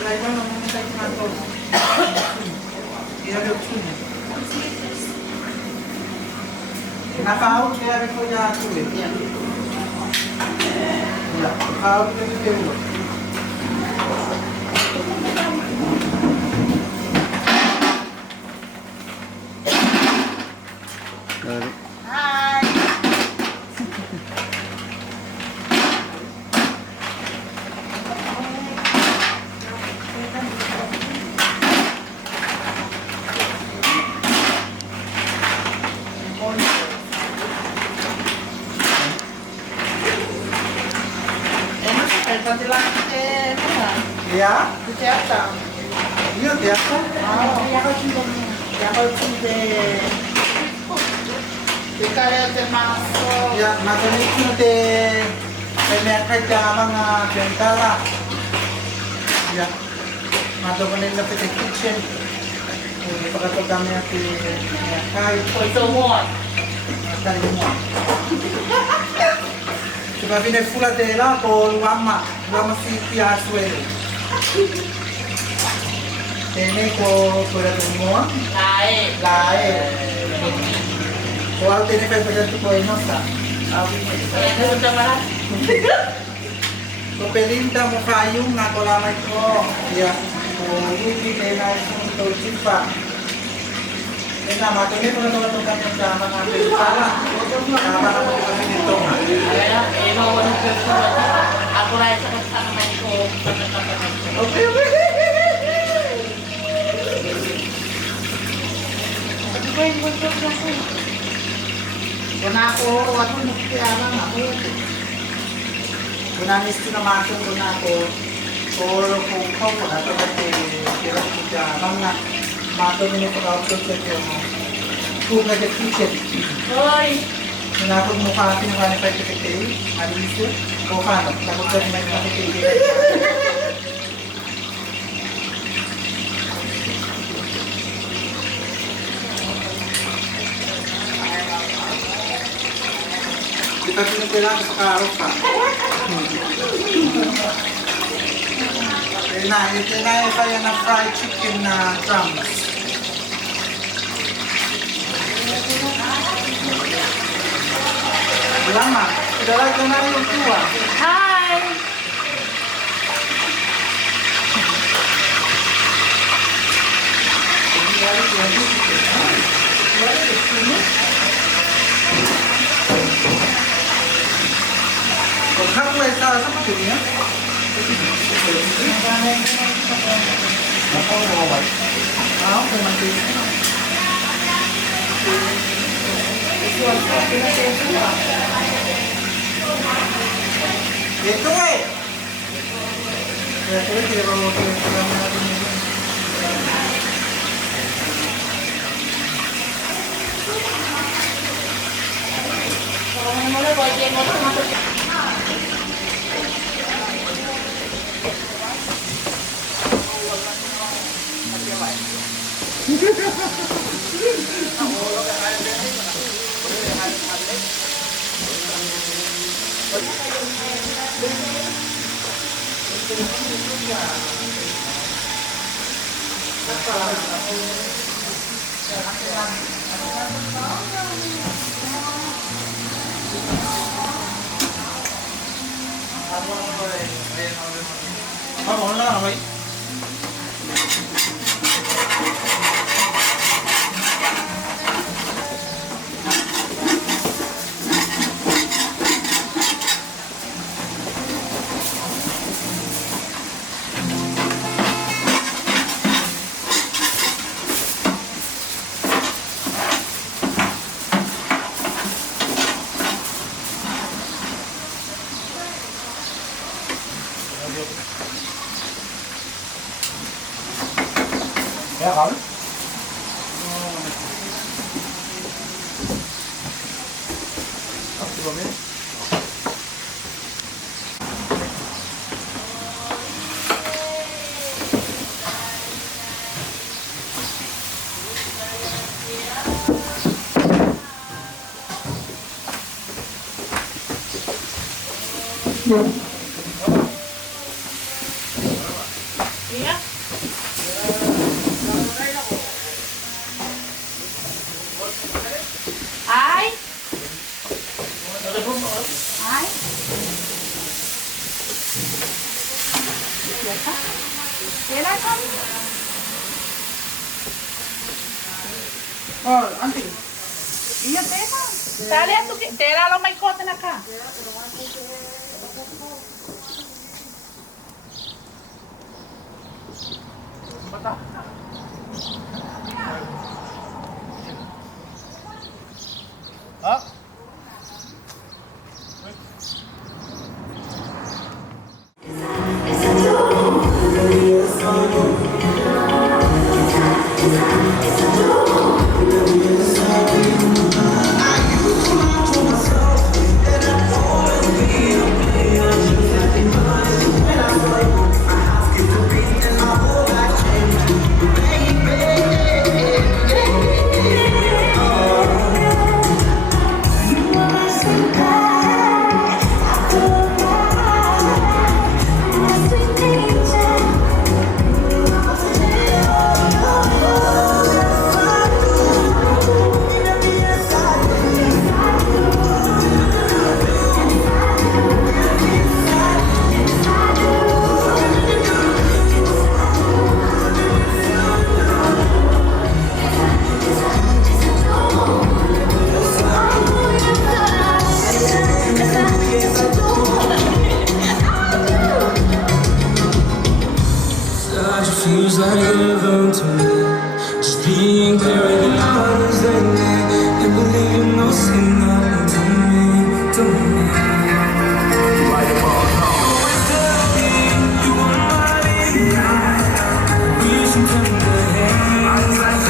Lalagyan mo naman tayo tomato. Ilagay ko yun. Nakahawag kaya rin ko niya ito eh. Nakahawag na rin kayo. Hi! Ya? Teatro. Io teatro? Ya, matalik de mereka jamang bentala. Ya. Mato manin na pete kitchen. Pagkato kami at kahit tali mo. Diba binefula dela ko wama si piaswele. Tene ko pura mo. Lae. Kual tene pa pagkato ko inosa. So pelinta mo kayong nakolamay ko. Ya. So hindi na ito chipa. Kaya matumi ko na ito kami sa mga pelitala. Tama na po kami dito nga. Ako lang sa kasama ko. Okay, okay. Kuna ako, wato nagkiyaman ako. Kuna miss ko na matong kuna ako. Or kung kong mga ito kasi kira ko siya. Mga matong nito ka ako sa iyo. Kung na the kitchen. Hoy! Nanakot mo ka natin yung kanipay kitay. Aliso. O ka, nakot ka rin may kitay. Kita pinagkailangan sa karot pa. Ito na kaya na fried chicken na drums. Lama, idalay ka na yung tuwa. Hi! Kamu ay sa pati niya? Ako mo ba? Okay, mati. Ito eh. Ito eh, pero kailangan natin yun. Vamos lá, vai. Ya kan? Apa sebabnya? Ya. Kailan ka? Oh, auntie. Iya, tela. Tali ato, tela lang may kota na ka. Bata. Ha? Feels like heaven to me. Just being there with the hours that night and believing no signal to me, to me. You always tell me you want my baby. We should come to hands like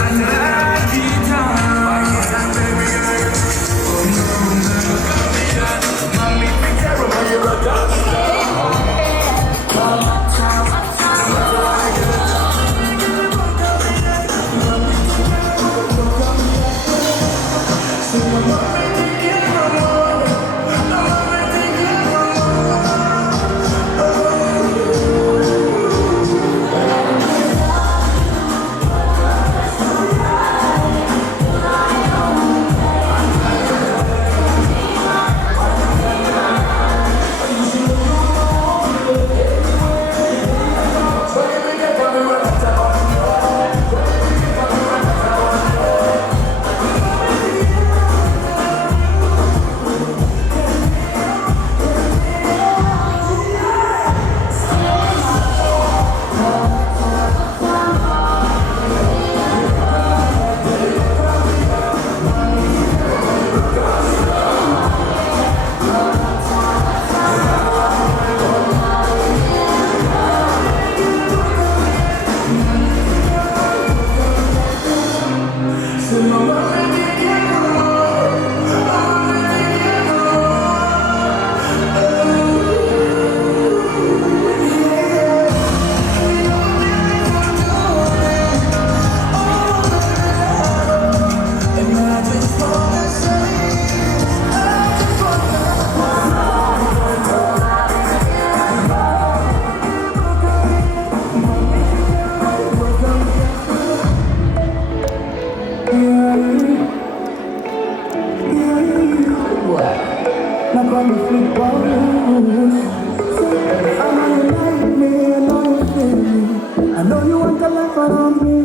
I know you want a life around me.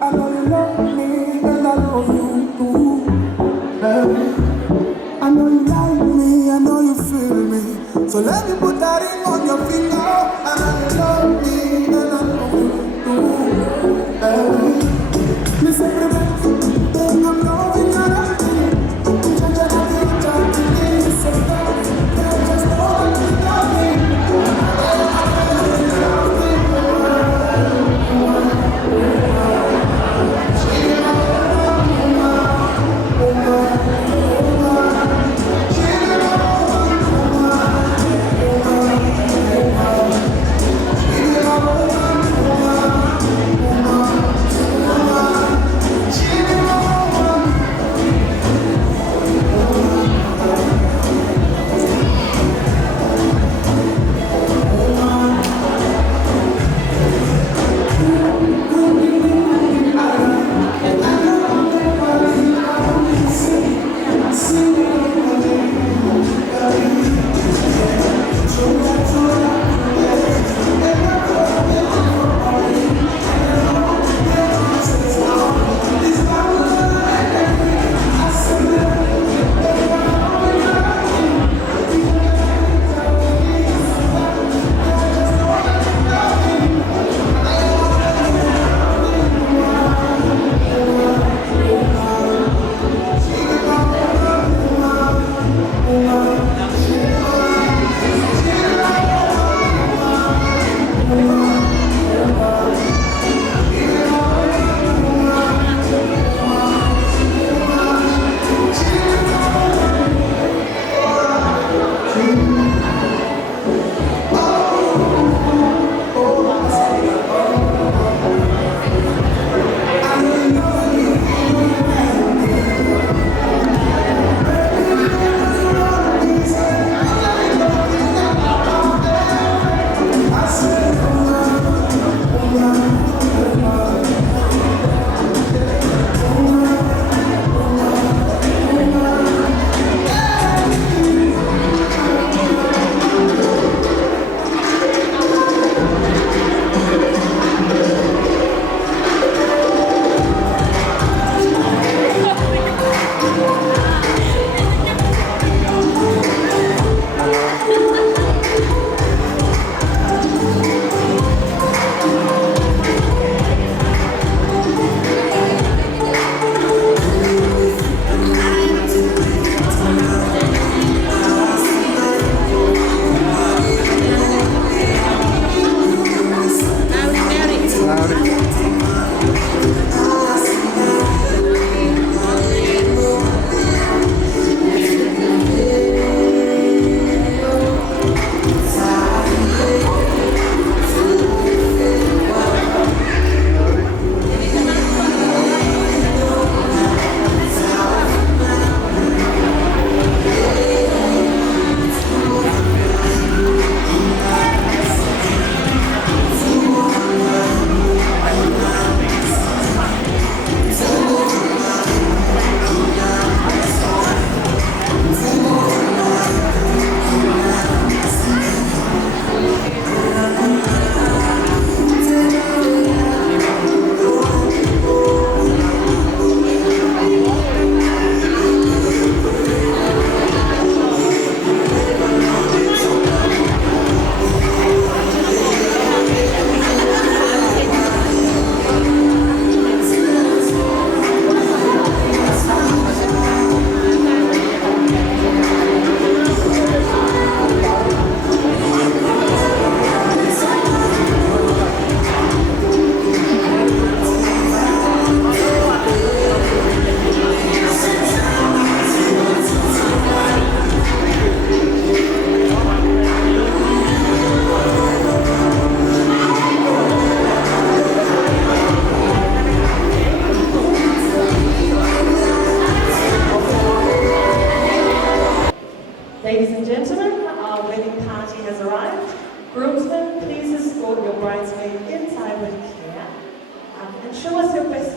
I know you love me, and I love you too. I know you like me, I know you feel me. So let me put that ring on your finger. I know you love me, and I love you too. Listen to me, then I'm loving you. Just hold me, love me.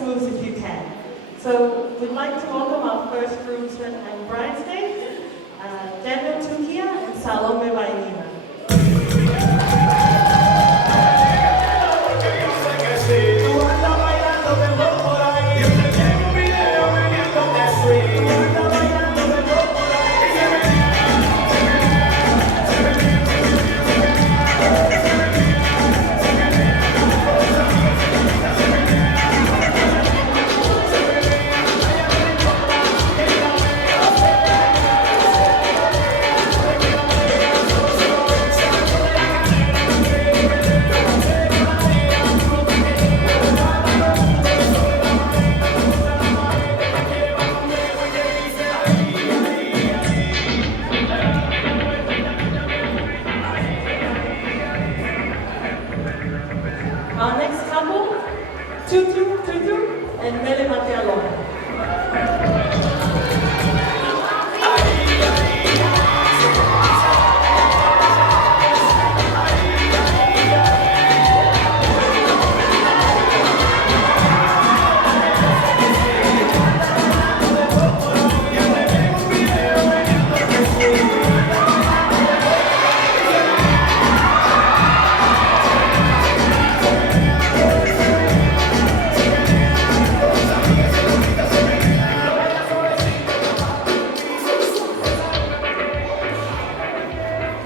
moves if you can. So we'd like to welcome our first groomsmen and bridesmaids, Daniel Tukia and Salome Bailina. Our next couple, Tutu and Mele Matealon.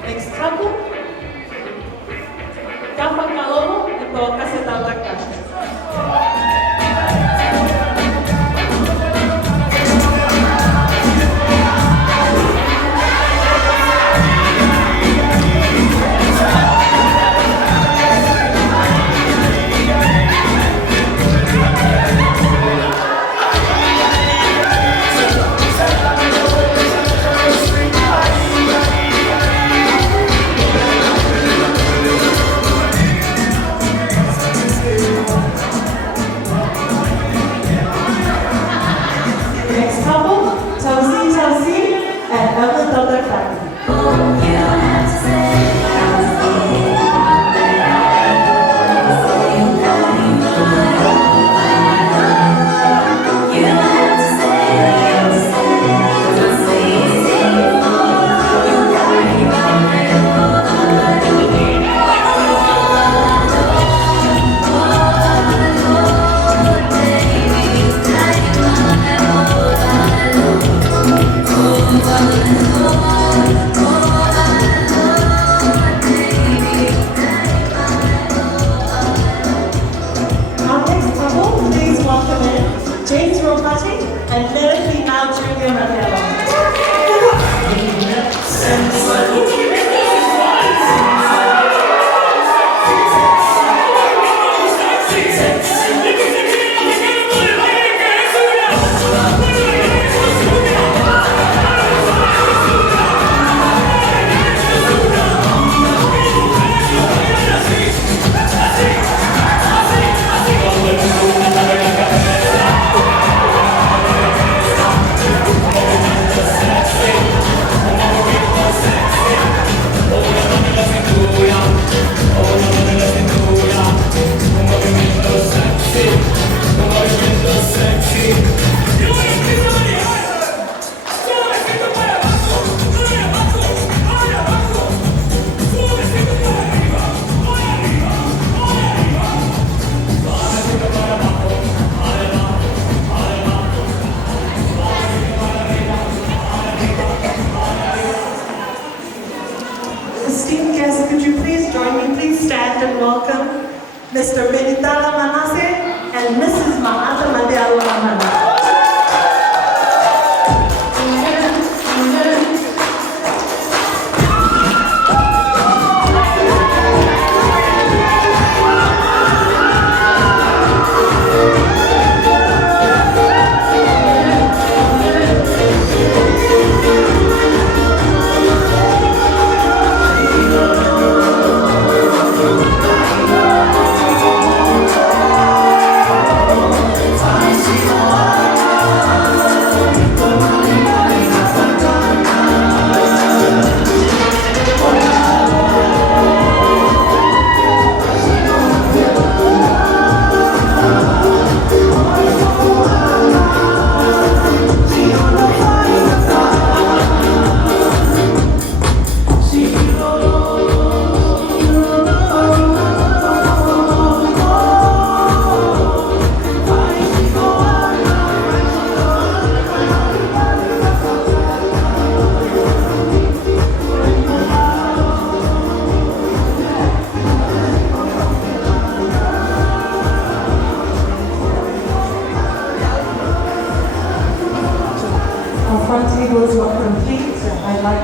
Next couple, Rafa Calomo and Toca Setata Caixa. Next couple, Tosi and Ella Dota Fadi. Our next couple, please welcome in James Ropati and Lily Now Junior Mandela. Esteemed guests, could you please join me? Please stand and welcome Mr. Benitala Manase and Mrs. Mahata Mandela Manase. I see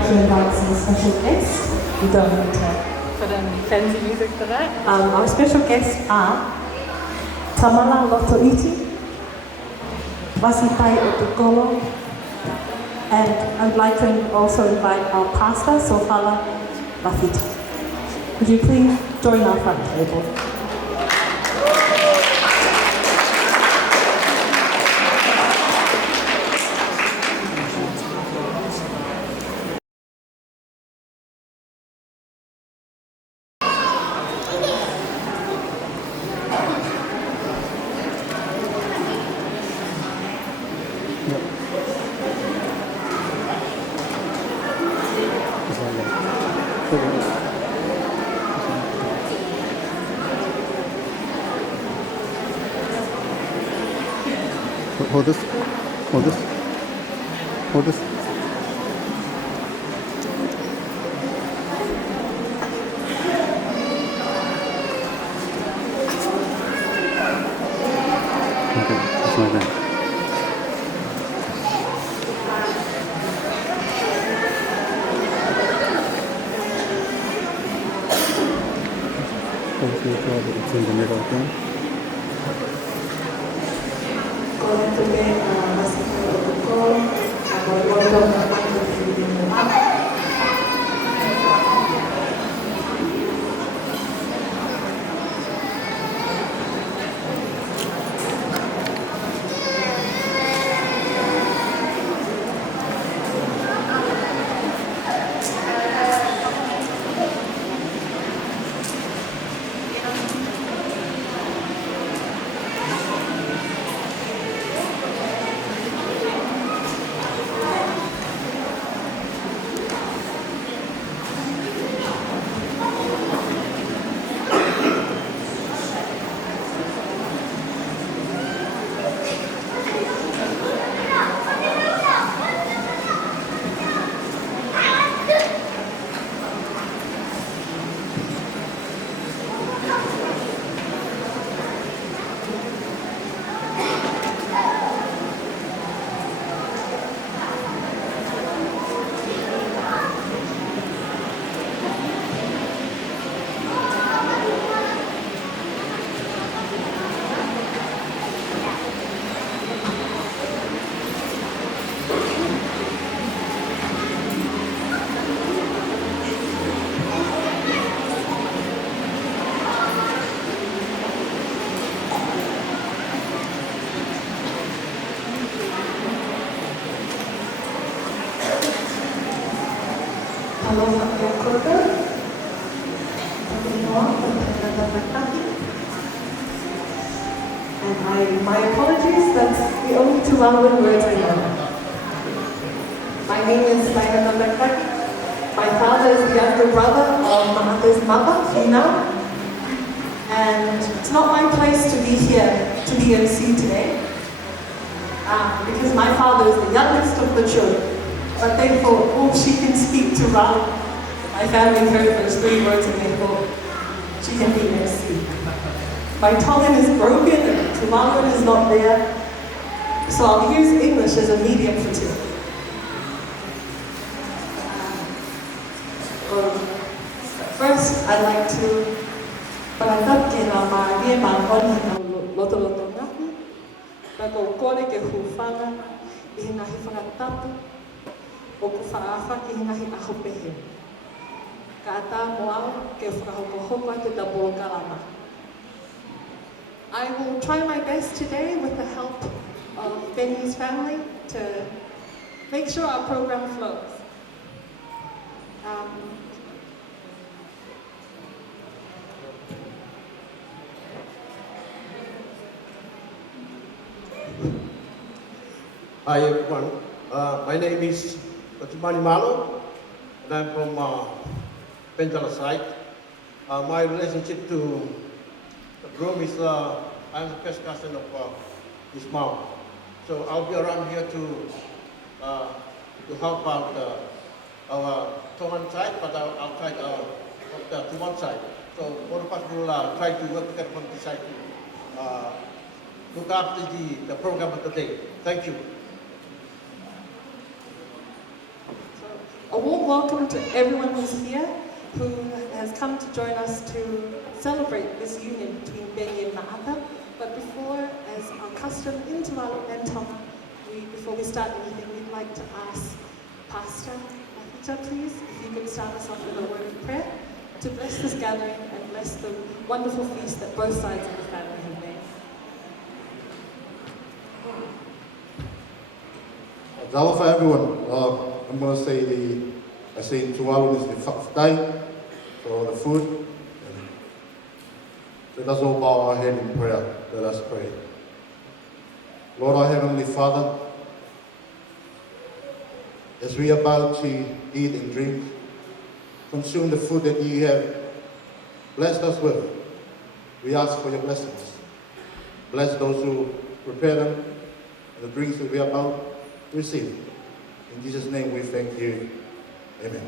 to invite some special guests. You don't need to put in fancy music for that. Our special guests are Tamala Lotoiti, Wasipai Otukolo, and I would like to also invite our pastor, Sofala Lafita. Would you please join our front table? Hold this. Hold this. Hold this. Okay, just like that. It's in the middle again. And my apologies, that's the only two Language words I know. My name is Diana Nakaki. My father is the younger brother of Mahathir's mother, Hina. And it's not my place to be here to be MC today, because my father is the youngest of the children. But they thought, oh, she can speak to Ram. My family heard those three words and they thought, she can be MC. My Tongan is broken and Tuvaluan is not there, so I'll use English as a medium for today. First, I'd like to paratap ke na maria mangoni na loto ngahi, na ko kore ke hufanga I hingahi whakatapu o ku whaafa ki hingahi ahopehe. Ka ata moao ke whakahokohoko ake ta kalama. I will try my best today with the help of Benny's family to make sure our program flows. Hi everyone, my name is Katumani Malo and I'm from Pentala side. My relationship to the groom is I'm the first cousin of his mom. So I'll be around here to help out our Tongan side, but I'll try to one side. So both of us will try to work together from this side to look after the program of the day. Thank you. A warm welcome to everyone who's here, who has come to join us to celebrate this union between Benny and Ma'aka. But before, as our custom in Tuvalu and Tonga, before we start anything, we'd like to ask Pastor Mahita, please, if you could start us off with a word of prayer to bless this gathering and bless the wonderful feast that both sides of the family have made. Hello for everyone. I'm going to say I say in Tuvalu is the Faktai for the food. Let us all bow our head in prayer. Let us pray. Lord, our Heavenly Father, as we are about to eat and drink, consume the food that you have blessed us with, we ask for your blessings. Bless those who prepare them and the drinks that we are about to receive. In Jesus' name we thank you. Amen.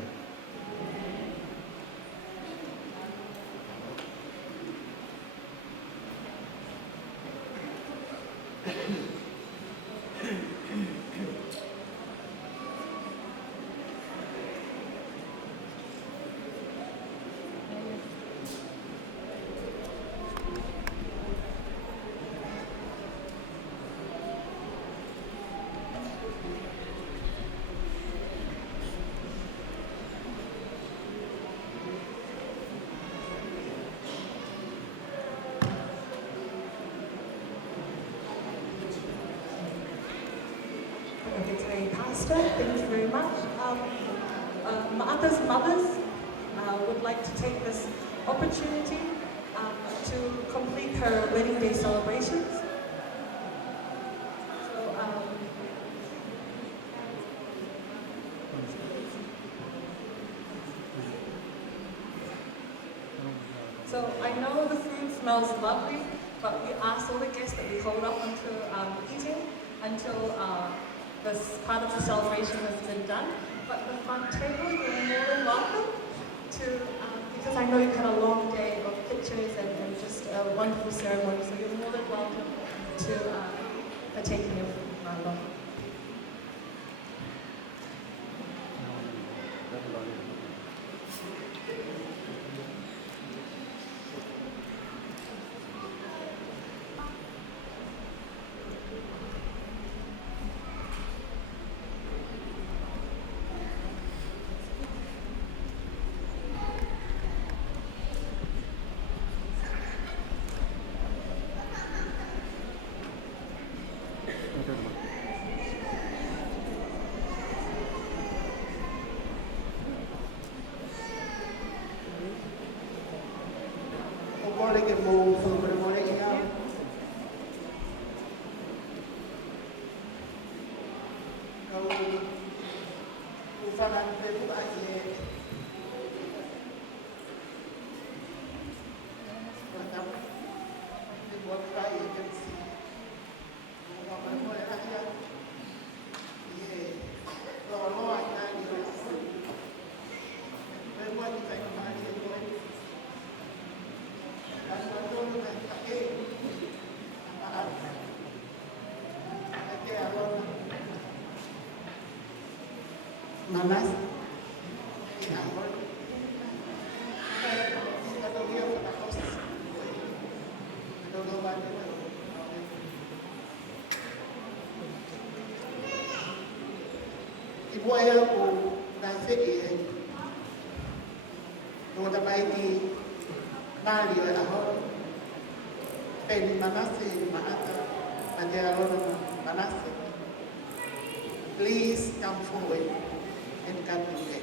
Okay, Pastor, thank you very much. Ma'aka's mothers would like to take this opportunity to complete her wedding day celebrations. So I know the food smells lovely, but we ask all the guests that we hold up until eating, until this part of the celebration has been done. But the front table, you're more than welcome to, because I know you've had a long day of pictures and just a wonderful ceremony, so you're more than welcome to partake in your food, Marlon. Mamas, ibu ayah aku nasi ini, nunggu tapi di Bali ada orang, pen manasi Ma'aka, ada orang manasi. Please come forward and come with them.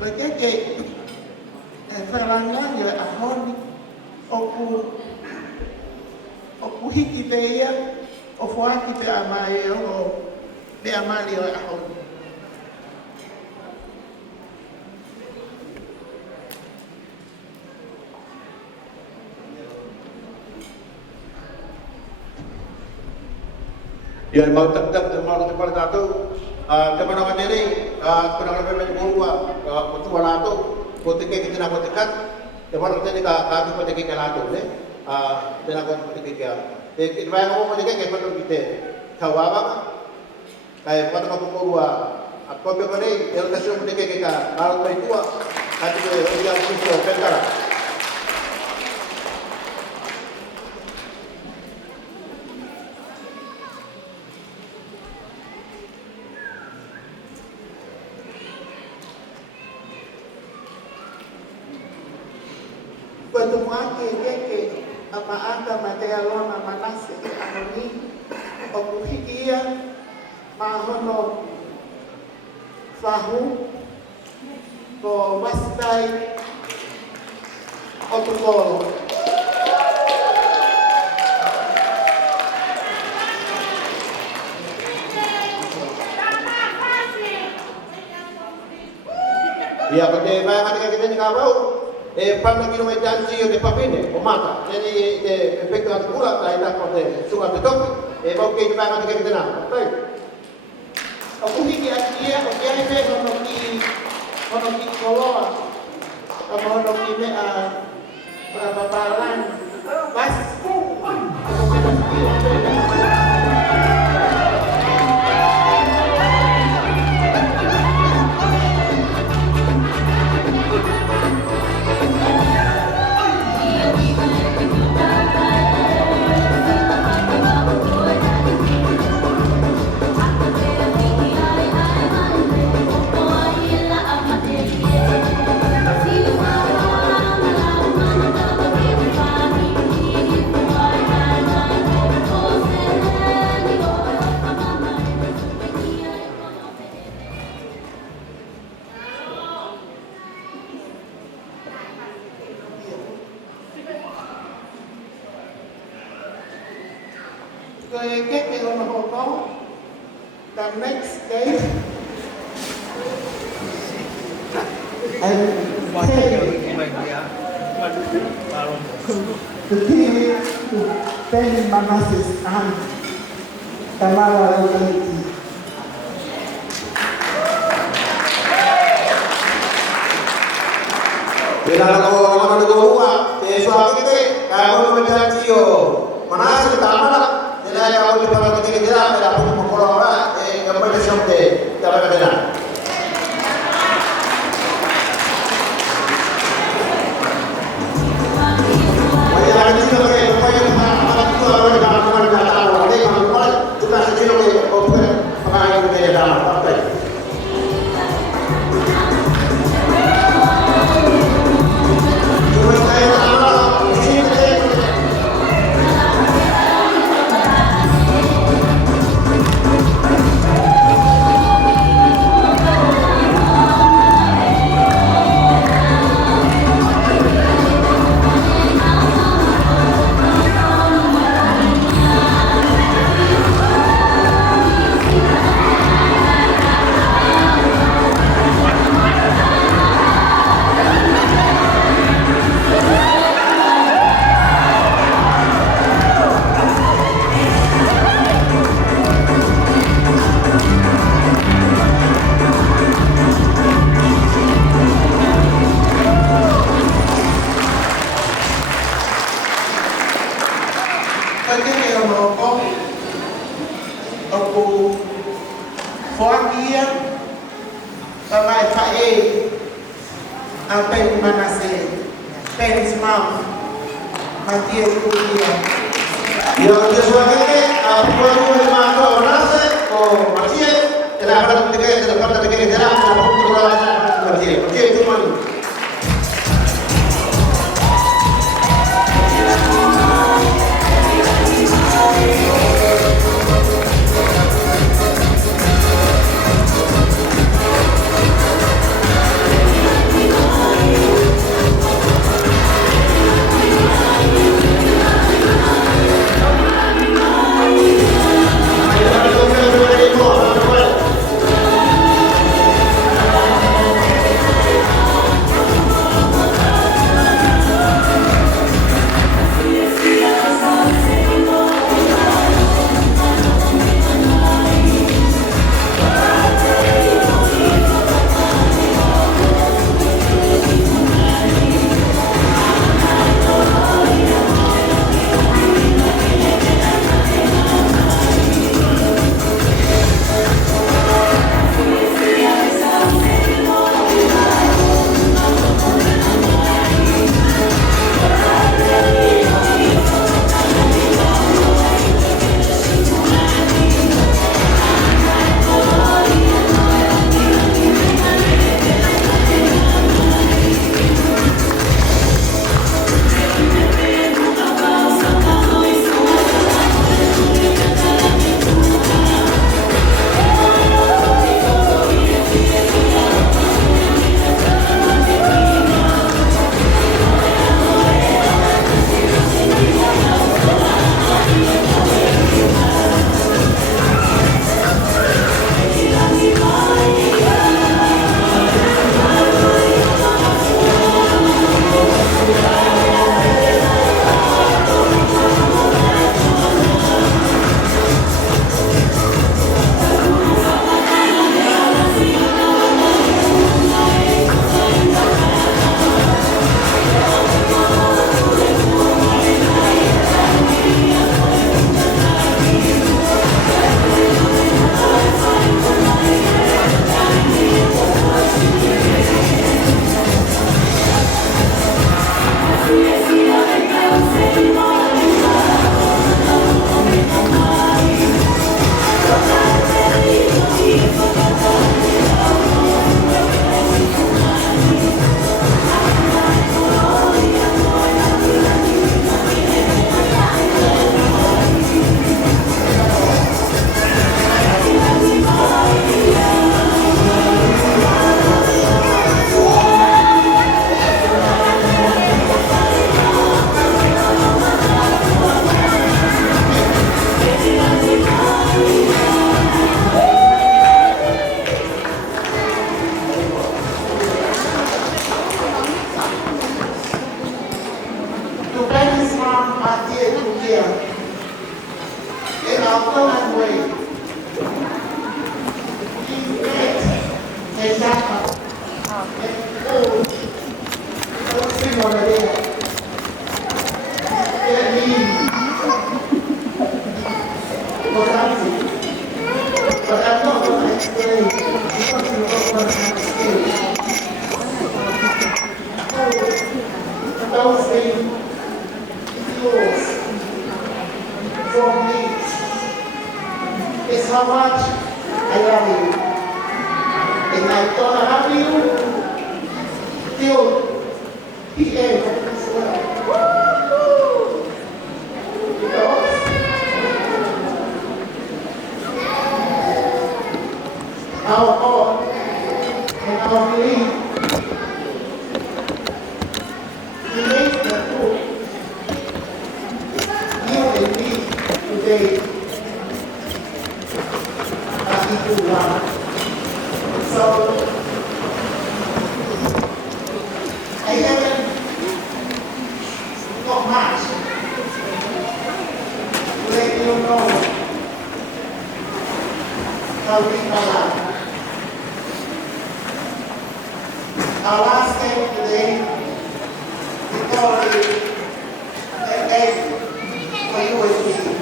Perché Ferrangani a Honi oku hiki te ia o fuaki te amai o te amali o a Honi. Ia mau tak mau te pala tatu te mana manere kuna kana me buwa ko tu wala to ko te ke kita ko te kat te mana te ka ko te ke la to le te na ko te ke te vai ko te ke pa to kite kawawa kai pa ko ko buwa a ko pe kore el ka so te ke ka ka ko tua ka te o ya ku so pe kara Patuaki yeke amaanga matealona manase anoni okuhikia mahono fahu ko wastai otokolo. Ia pate vai ngati kita ni kabau panna kilo mai janji o te papine o mata jadi efekto at kula ta ita ko te suka te tok bau ke vai ngati kita na tai Aku hiki akia o kia he hono ki koloa hono ki me a babalan bas the next day the king to Ben Manasseh's aunt, Tamara locality. Bila kalau dua, suami kita kalau menjadi Manase Tamara, jadi kalau kita kalau kita kira ada pun mengelola gambar sampai dapat ada. Banyak lagi juga pakai apa yang kita lakukan di dalam data, ada yang kita Aku Fuakia Pamai Pae Apen Manase Pen's mom Matia Kulia. Yang sesuatu apa yang mana orang oh masih tidak ada tidak ada tidak ada masih itu mana. Our last step today, we call it an egg for you and me.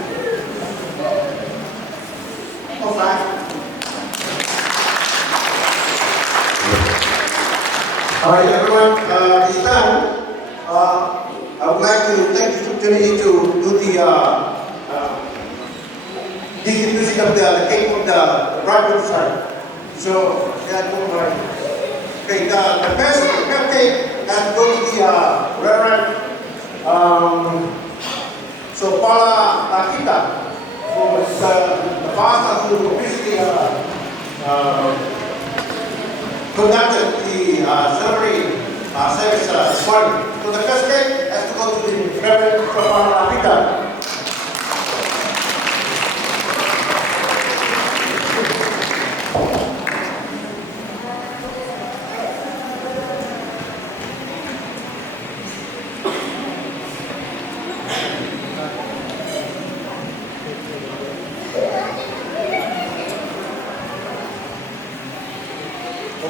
All right, everyone, this time, I would like to take this opportunity to do the distribution of the cake from the right side. So, yeah, go right. Okay, the best cake has to go to the Reverend so Paula Akita, who is the pastor who officially conducted the ceremony service this morning. So the first cake has to go to the Reverend Paula Akita.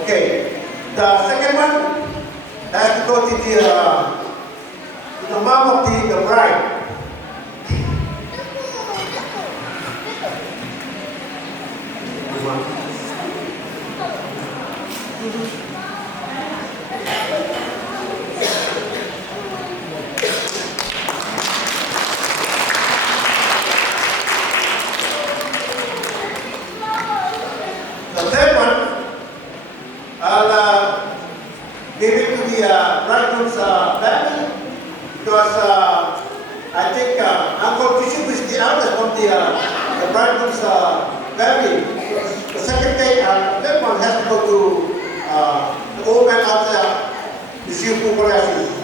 Okay, the second one has to go to the mom of the bride. The third one, I'll give it to the bridegroom's family because I think Uncle Bishop is the eldest of the bridegroom's family. The second day, that one has to go to the old man of the Bishop Population.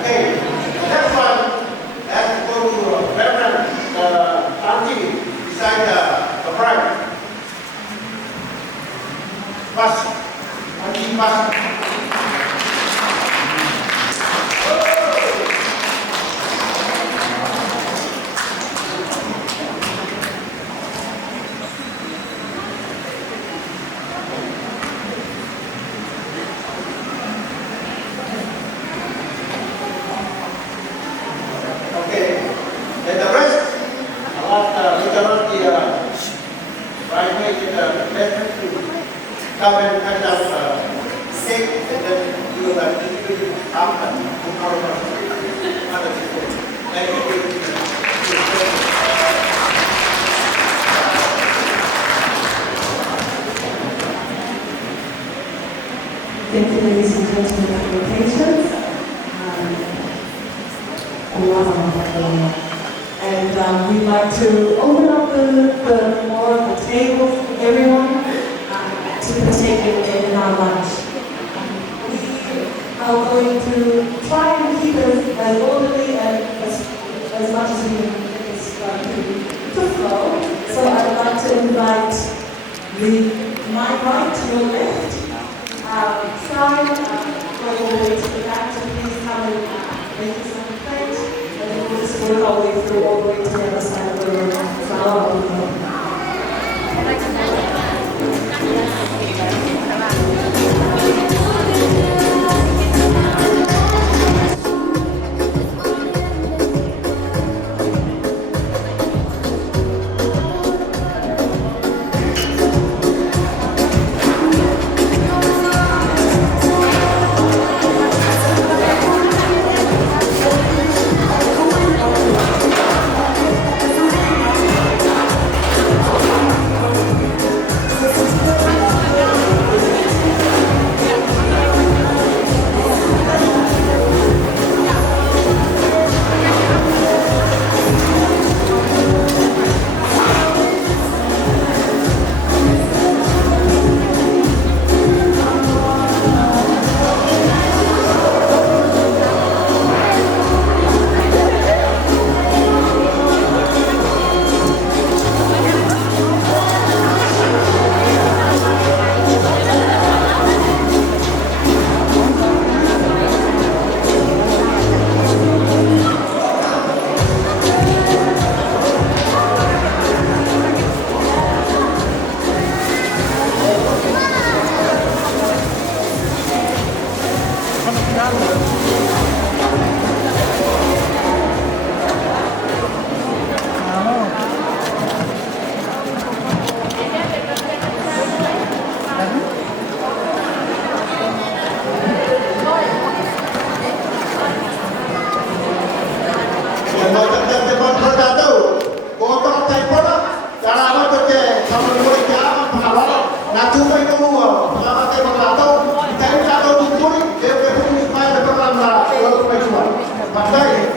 Okay, next one has to go to Reverend Auntie beside the bride. Pass, Auntie pass. Okay, and the rest, I want later on the bridesmaid and the best to come and cut out cake and then we will distribute it after to our other people. Thank you. Thank you, ladies and gentlemen, for your patience. And we'd like to open up the table for everyone to partake in our lunch. We are going to try and keep it as orderly and as much as we can to flow. So I'd like to invite my right to your left side, going all the way to the back, so please come and make this on the plate. And then we'll just work our way through all the way to the other side of the room. Sama murid jalan pengalaman. Nah, cuma itu pengalaman saya berlatau. Kita ini kalau dicuri, dia berhubung supaya berlama lalu perjual. Pandai.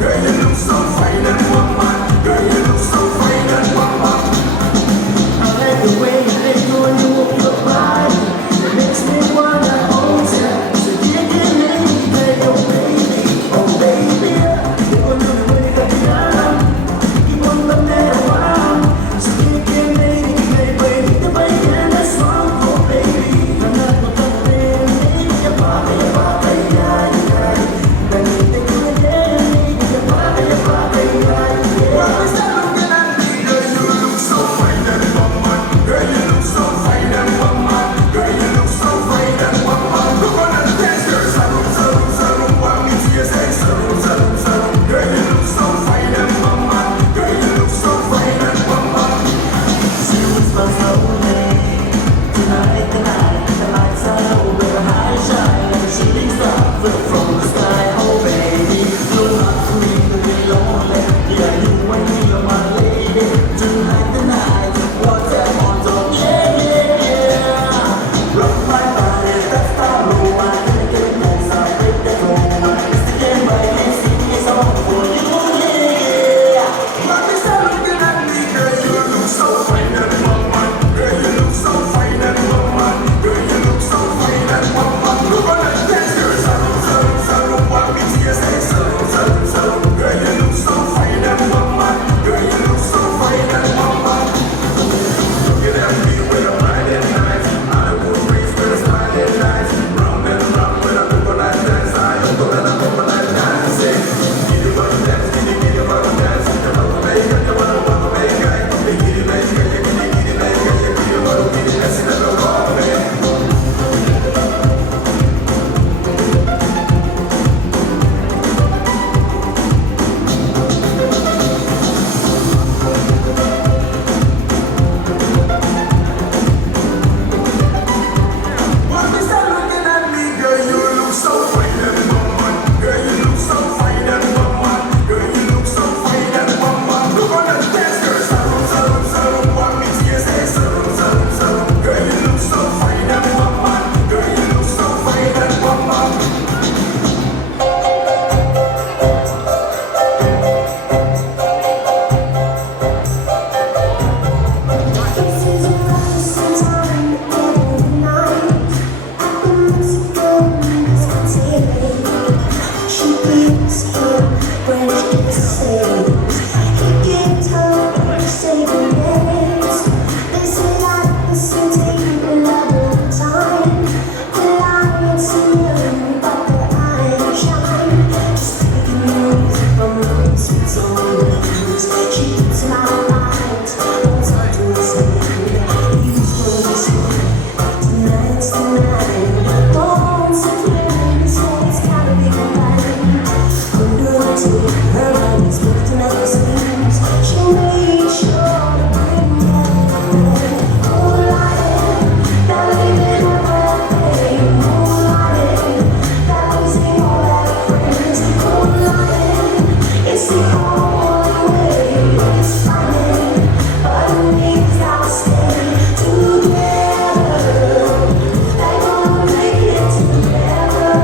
Girl, you look expecting other schemes. She made sure to bring me moonlighting, that living everything. Moonlighting, that losing all that friends. Moonlighting, it's the only way. It's frightening, but it means I'll stay together. They're gonna make it together.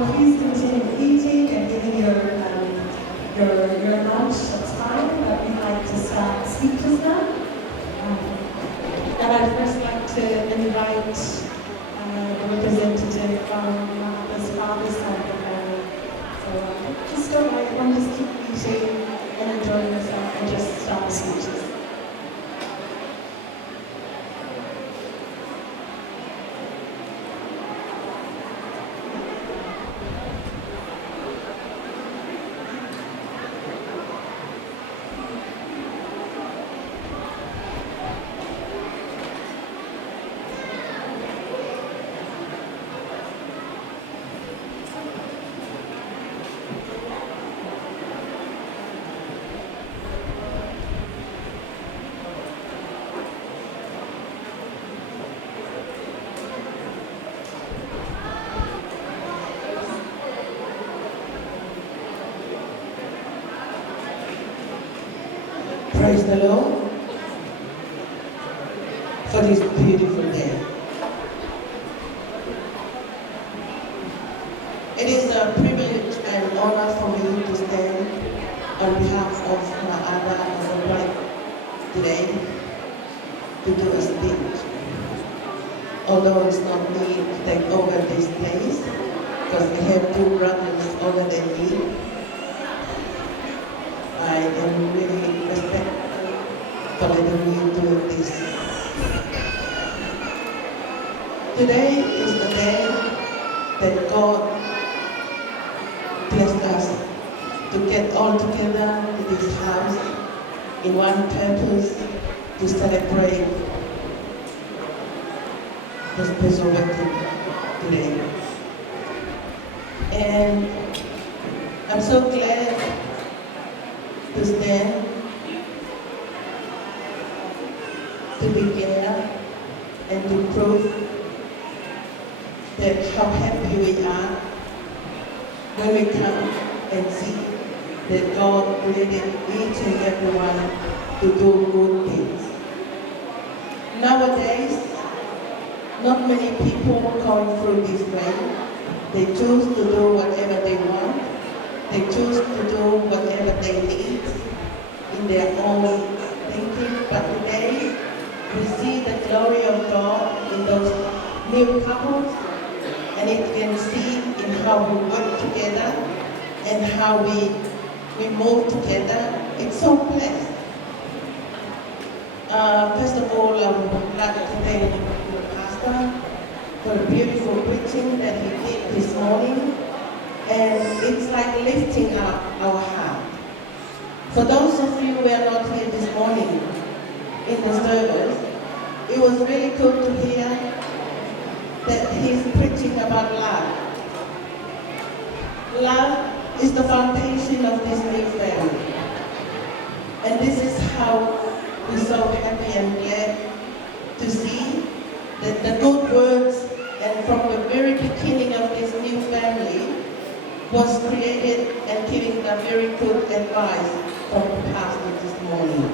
please continue eating and getting your lunch. That's fine, but we'd like to start speeches now. And I'd first like to invite the representative from Martha's father's side of the family. So just don't like one, just keep eating and enjoying yourself and just start the speeches. Praise the Lord for this beautiful day. It is a privilege and honor for me to stand on behalf of my other as a wife today to do a speech. Although it's not me to take over this place, because I have two brothers older than me, I am really respectful for letting me do this. Today is the day that God blessed us to get all together in this house in one purpose to celebrate the special wedding today. And I'm so glad to stand, to be together, and to prove that how happy we are when we come and see that God created each and everyone to do good things. Nowadays, not many people going through this way. They choose to do whatever they want. They choose to do whatever they need in their own thinking. But today, we see the glory of God in those new couples, and it can see in how we work together and how we move together. It's so blessed. First of all, I would like to thank the pastor for the beautiful preaching that he did this morning. And it's like lifting up our heart. For those of you who are not here this morning in the service, it was really good to hear that he's preaching about love. Love is the foundation of this new family. And this is how we're so happy and glad to see that the good words and from the very beginning of this new family was created and giving a very good advice from the pastor this morning.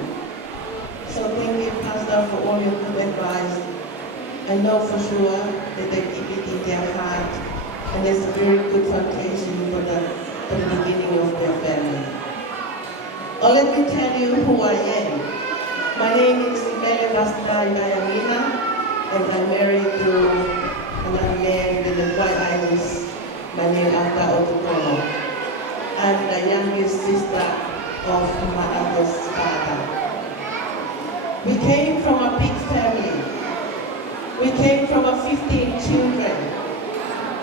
So thank you, Pastor, for all your good advice. I know for sure that they keep it in their heart, and it's a very good foundation for the beginning of their family. Oh, let me tell you who I am. My name is Mele Basta Yayamina, and I'm married to another man with the White Islands. My name is Ata Otokono. I'm the youngest sister of my mother's father. We came from a big family. We came from 15 children.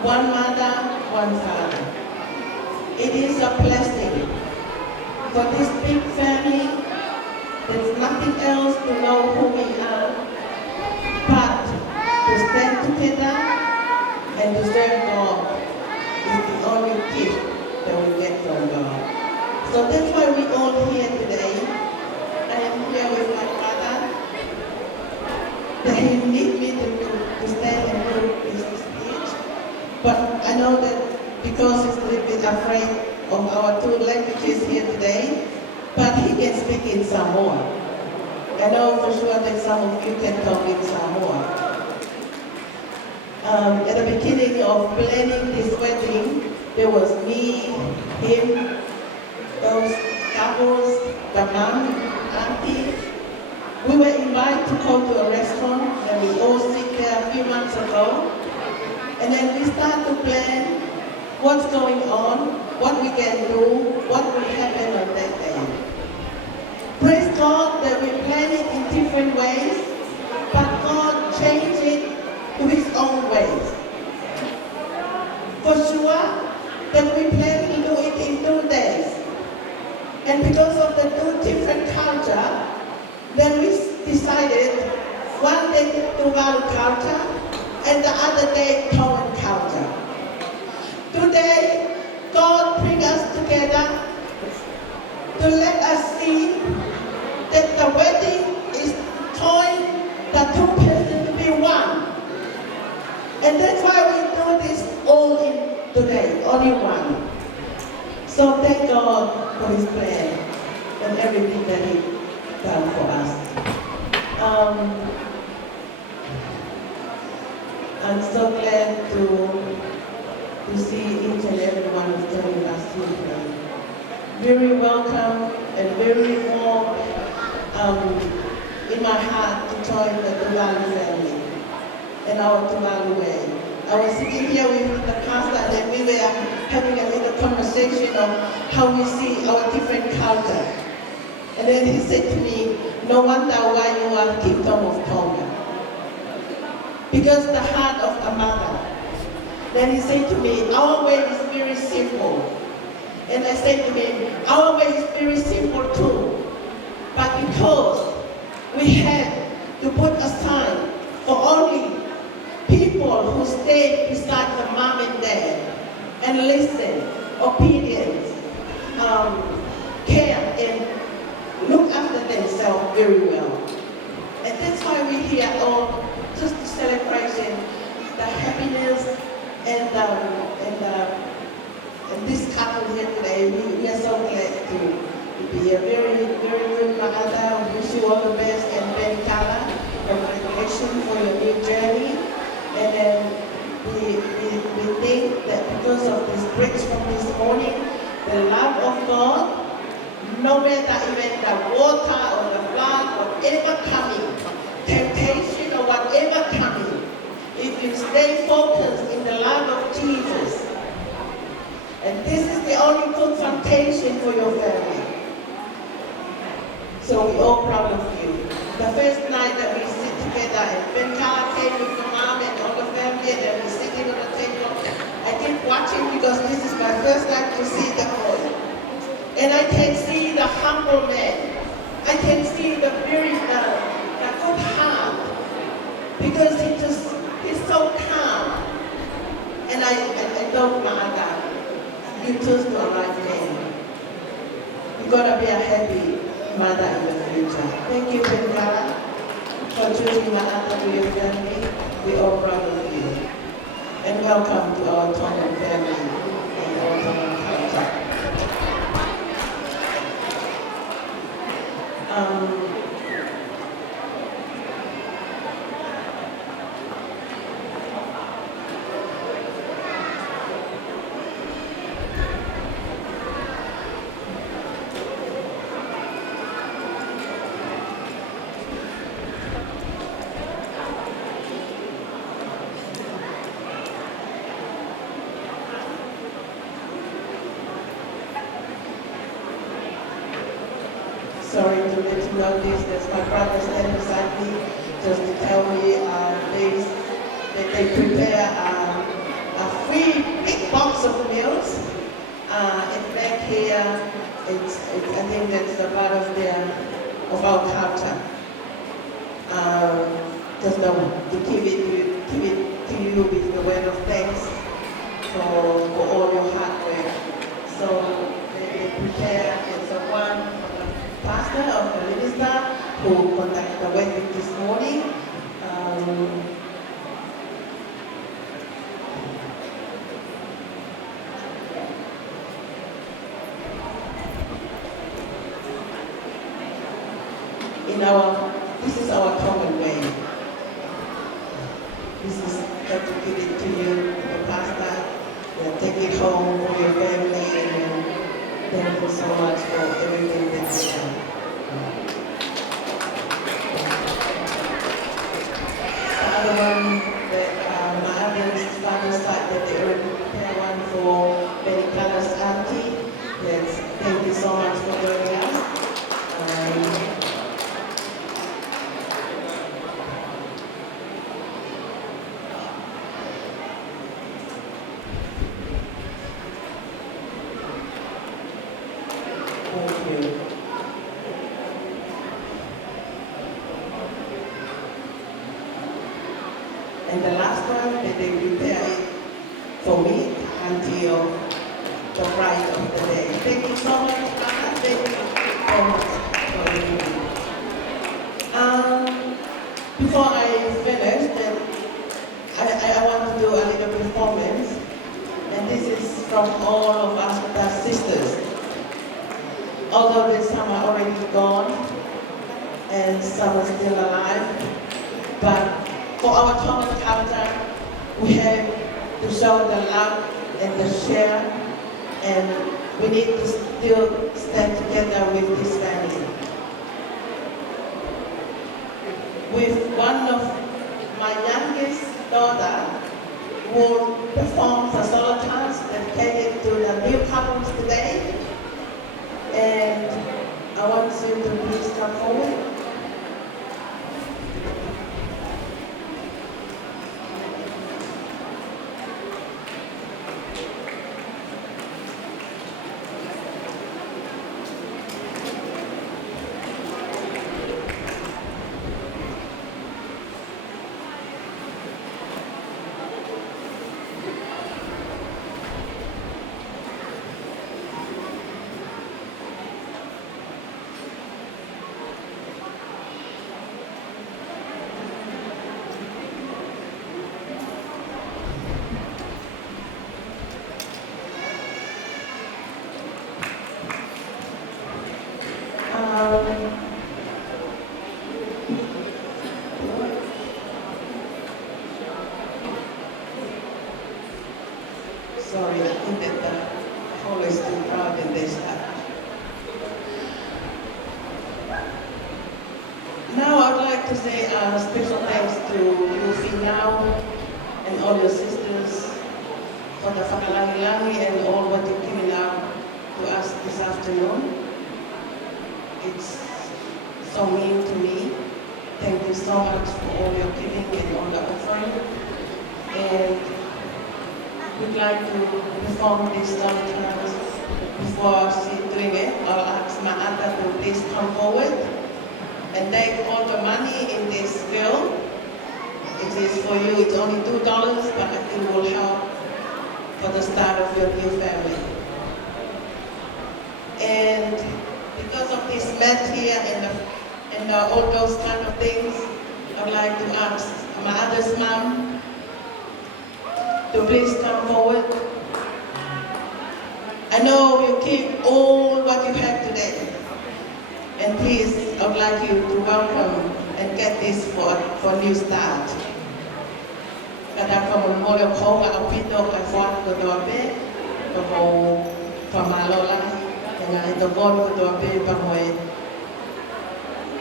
One mother, one father. It is a blessing for this big family. There's nothing else to know who we are, but to stand together and to serve God is the only gift that we get from God. So that's why we're all here today. I am here with my father. That he needs me to stand and do this speech. But I know that because he's a little bit afraid of our two languages here today, but he can speak in Samoa. I know for sure that some of you can talk in Samoa. At the beginning of planning this wedding, There was me, him, those couples, the mom, auntie. We were invited to go to a restaurant and we all sit there a few months ago. And then we start to plan what's going on, what we can do, what will happen on that day. Praise God that we plan it in different ways, but God changed it to His own ways. For sure, that we plan to do it in 2 days. And because of the 2 different culture, then we decided one day Tuvalu culture and the other day Tongan culture. Today, God bring us together to let us see that the wedding is join the 2 persons to be one. And that's why we do this all in today, only one. So thank God for His plan and everything that He done for us. I'm so glad to see each and every one of joining us here today. Very welcome and very warm in my heart to join the Tuvalu family and our Tuvalu way. I was sitting here with the pastor and then we were having a little conversation of how we see our different culture. And then he said to me, no wonder why you are Kingdom of Tonga. Because the heart of the mother. Then he said to me, our way is very simple. And I said to him, our way is very simple too. But because we have to put aside for only people who stay beside the mom and dad and listen, obedience, care, and look after themselves very well. And that's why we're here all just to celebrate the happiness and this couple here today. We are so glad to be here. Very, very good, Mahata. We wish you all the best, and Ben Kala, congratulations for your new journey. And then we think that because of this bridge from this morning, the love of God, no matter even the water or the flood, whatever coming, temptation or whatever coming, if you stay focused in the love of Jesus, and this is the only confrontation for your family. So we're all proud of you. The first night that we sit together, and Ben Kala came with the mom and all the family, and then we're sitting on the table. I keep watching because this is my first time to see the boy. And I can see the humble man. I can see the very the good heart. Because he's so calm. And I love Mahata. You chose the right man. You're gonna be a happy mother in the future. Thank you, Penkara, for choosing Mahata to your family. We're all proud of you. And welcome to our Tongan family and our Tongan culture. Sorry to let you know this, there's my brother standing beside me just to tell me that they prepare a free big box of meals. And back here, I think that's a part of our culture. Just to give it to you with the word of thanks for all your hard work. So they prepare, and so one pastor of the minister who conducted the wedding this morning. This is our common way. This is to give it to you, the pastor, and take it home. And the last one, that they prepare it for me until the bride of the day. Thank you so much, Mama. Thank you so much for everything. Before I finish, then I want to do a little performance. And this is from all of us, the sisters. Although some are already gone and some are still alive, but for our Tongan culture, we have to show the love and the share, and we need to still stand together with this family. With one of my youngest daughter will perform the solo dance dedicated to the new couples today. And I want you to please come forward. Sorry, I think that the hall is too crowded and they start. Now I'd like to say a special thanks to you now and all your sisters for the whakalangi and all what you've given out to us this afternoon. It's so mean to me. Thank you so much for all your giving and all the offering. And we'd like to perform this sometimes. Before she doing it, I'll ask Ma'ata to please come forward and take all the money in this bill. It is for you, it's only $2, but I think it will help for the start of your new family. And because of this mat here and all those kind of things, I'd like to ask Ma'ata's mom to please come forward. I know you keep all what you have today. And please, I would like you to welcome and get this for new start. Kada from Molo Konga Apito I fought to do a bit, to go from Malola, and I to go to a bit from where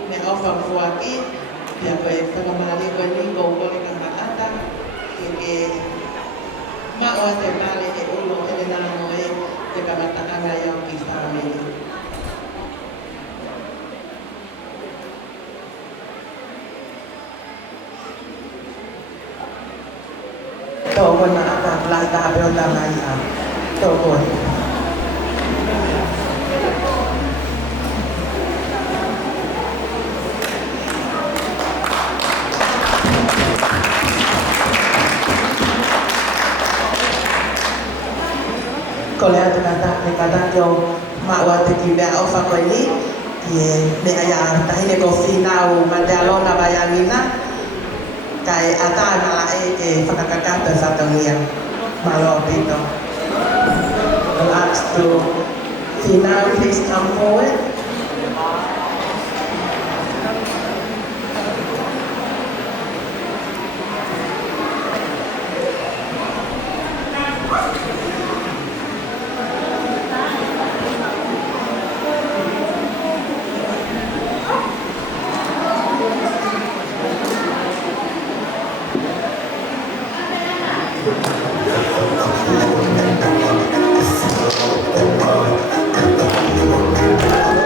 they offer for a kid, they are going from Mali when you go going to Mata, Mawa te Mali, Ulo, and Nanoe, the Kamatanga Yoki family. Tôi còn lại ta bên ta này tôi còn có lẽ tôi kata cho mawa tekibia ofa ko ini ye me aya tahi ko final madalo na bayangina kay ata malae pagkakata sa tangya malo dito. I'll ask to final please come forward. Thank you.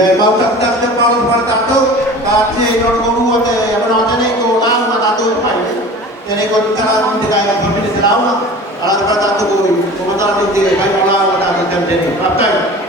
Ya, mau tak paling pada tato, kasi orang guru ada apa namanya ni ko lang pada tato apa ni? Jadi ko cara kita yang pemilik selama, alat pada tato ko, komentar itu dia, baik orang pada tato jam jadi. Pakai.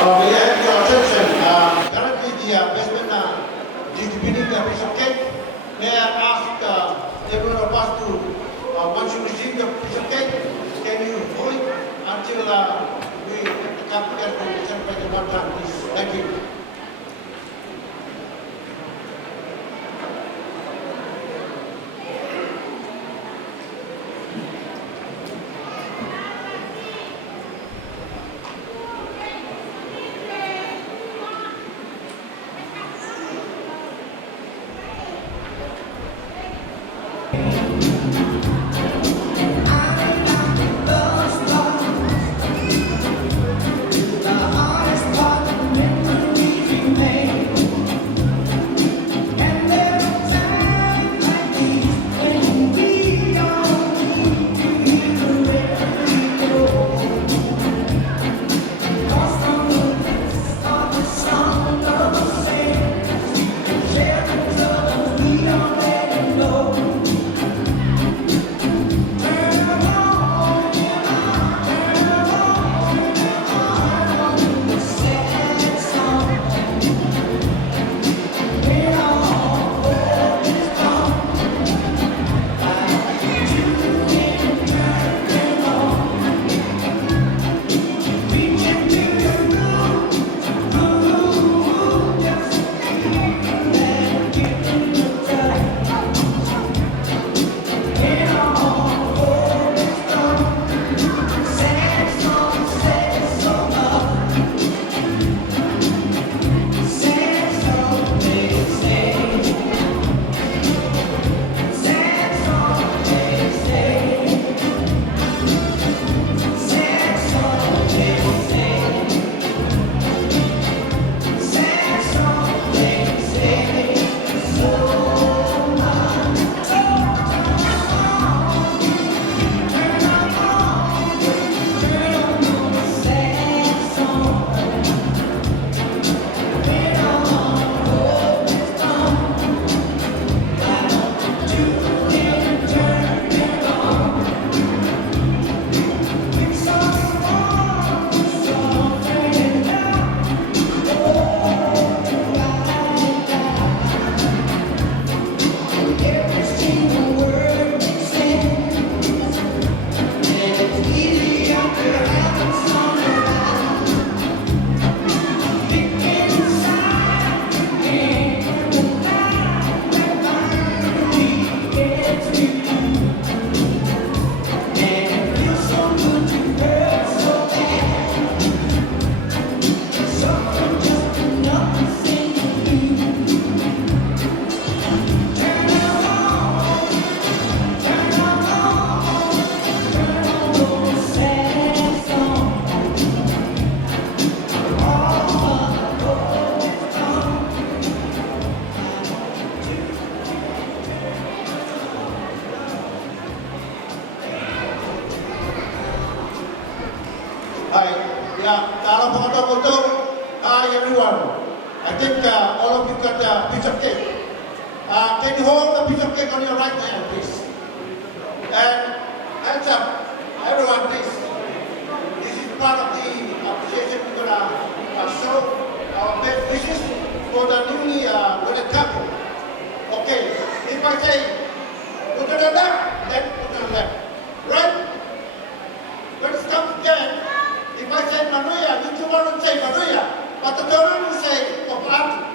May I have your attention? Currently, the basement is beginning the piece of cake. May I ask everyone of us to, once you receive the piece of cake, can you hold it until we come together to celebrate the one time, please? Thank you. Hi. Yeah, dalam foto-foto, hi everyone. I think all of you got a piece of cake. Can you hold the piece of cake on your right hand, please? And hands up, everyone, please. This is part of the appreciation we're gonna show our best wishes for the newly wedded couple. Okay, if I say put to the left, then put to the left. Right? When it comes again, if I say Manuya, you two want to say Manuya, but the girl will say Oplatu.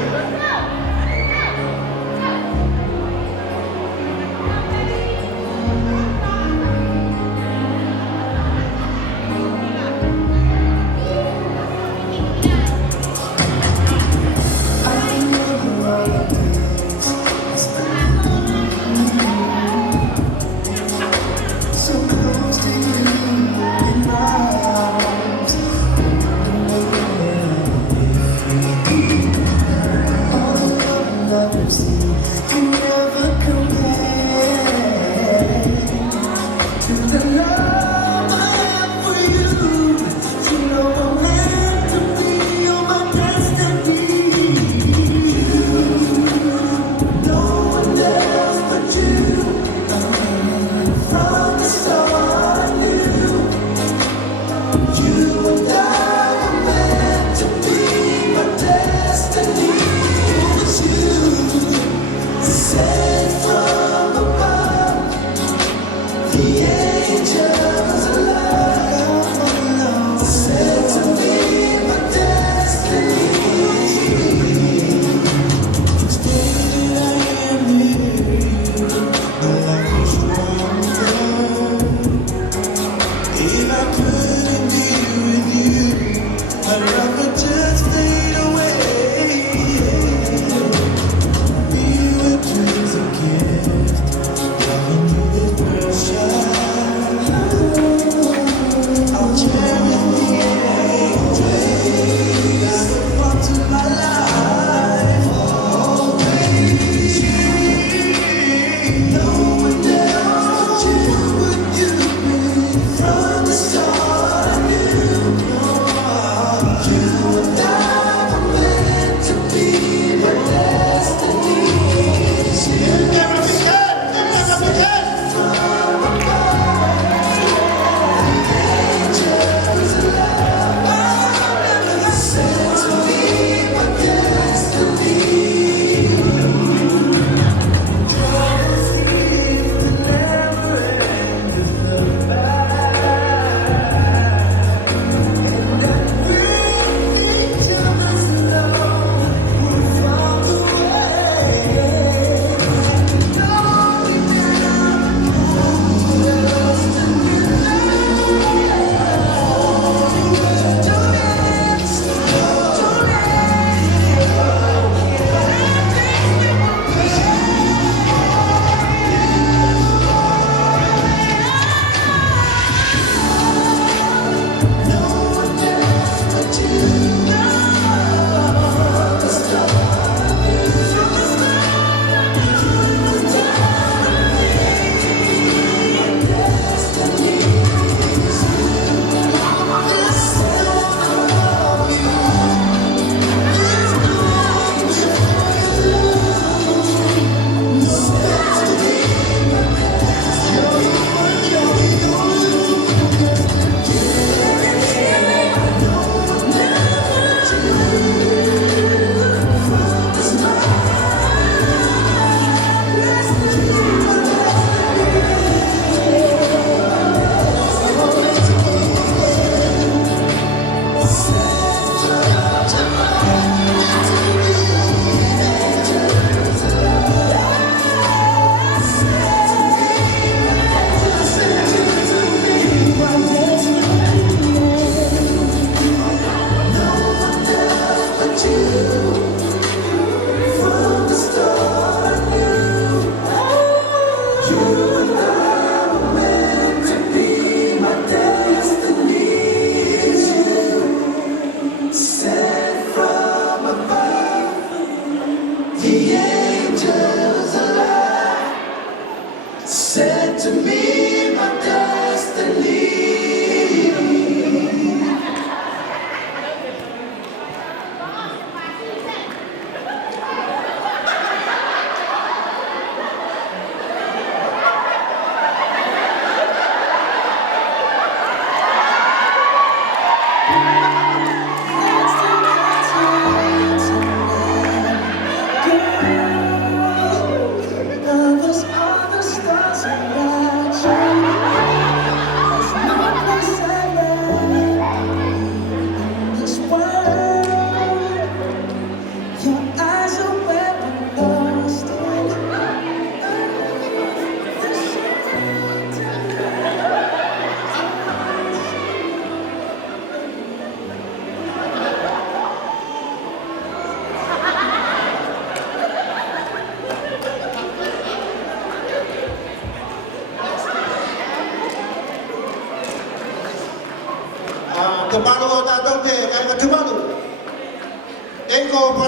you. So close to you in my arms.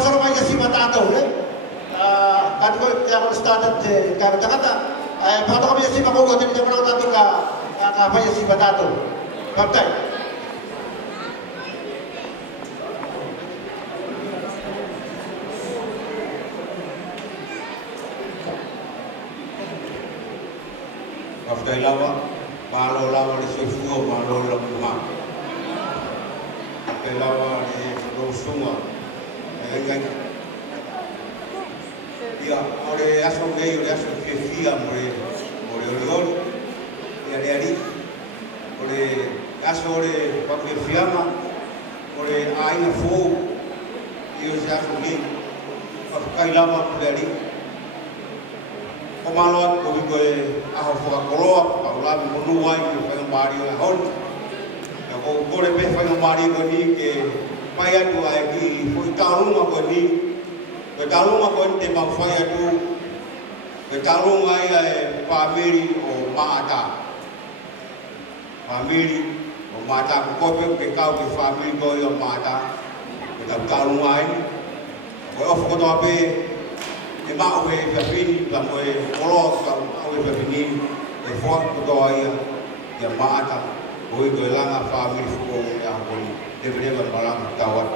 solo may kasi matataw eh. Kan ko kaya ko started kata-kata. Paano kami si makugot hindi mo na tato ka pa si matato. Kaptay. Kaptay lawa, malo lawa ni Sefuo, malo lawa kuma. Kaptay lawa ni Rosunga. Ia, ore aso ngai, ore aso fia, ore ori, ia reari, ore aso ore pakai fiama, ore aina fo, ia se aso ngai, pakai lama reari. Komaloan ko koe aho foka koroa, paulabi monuai ko whanga mari o hon. Ya ko kore pe whanga mari ko ni ke pai atu ai ki foi tarunga ko ni. Ke tarunga ko te mau whai atu. Ke tarunga ai pamiri o maata. Pamiri o maata ko kope ke kau ke pamiri ko o maata. Ke tarunga ai. Ko ofu ko toa pe e mau e pepini la mo e kolo sa au e pepini e fo ko do ia ya maata o i go langa family fo ya ko ni deveria balang tawat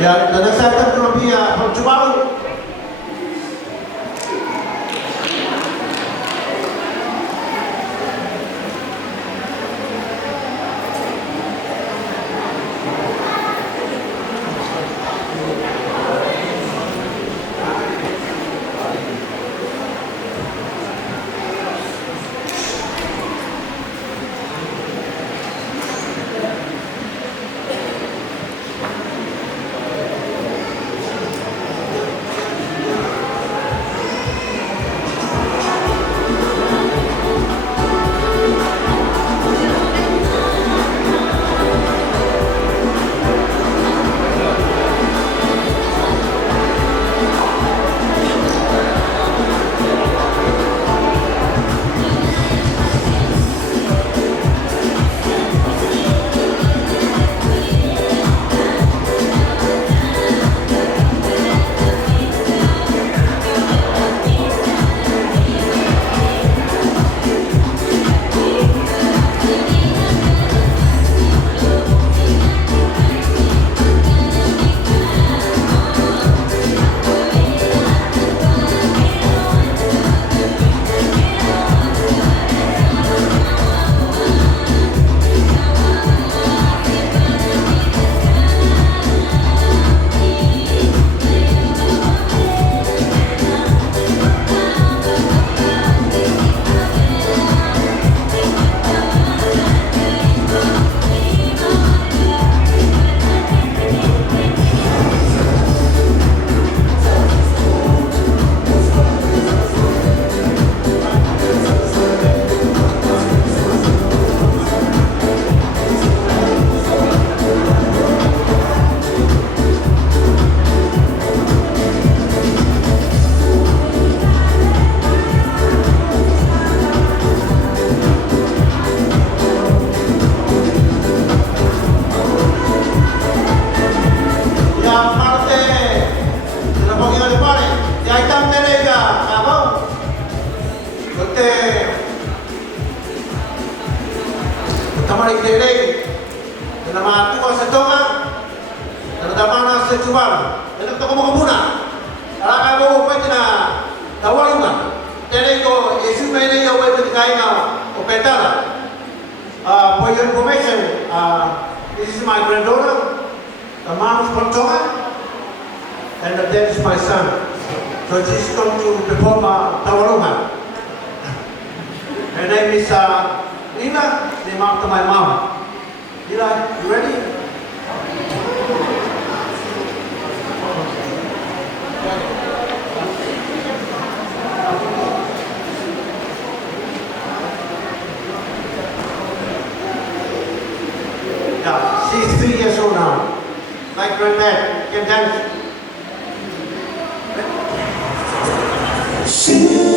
Yeah, the next item is going to be from Tuvalu. Tamari Tere, nama tu kau setonga, nama mana secual, dan tu kau mengubuna. Alah kamu apa cina tawalunga. Tere kau isu mana yang awak berkai na opetala. For your information, this is my granddaughter, the mom is from Tonga, and that is my son. So she's going to perform tawalunga. Her name is Nina, named after my mom. Nina, you ready? Yeah, she's 3 years old now. My granddad can dance. Yeah.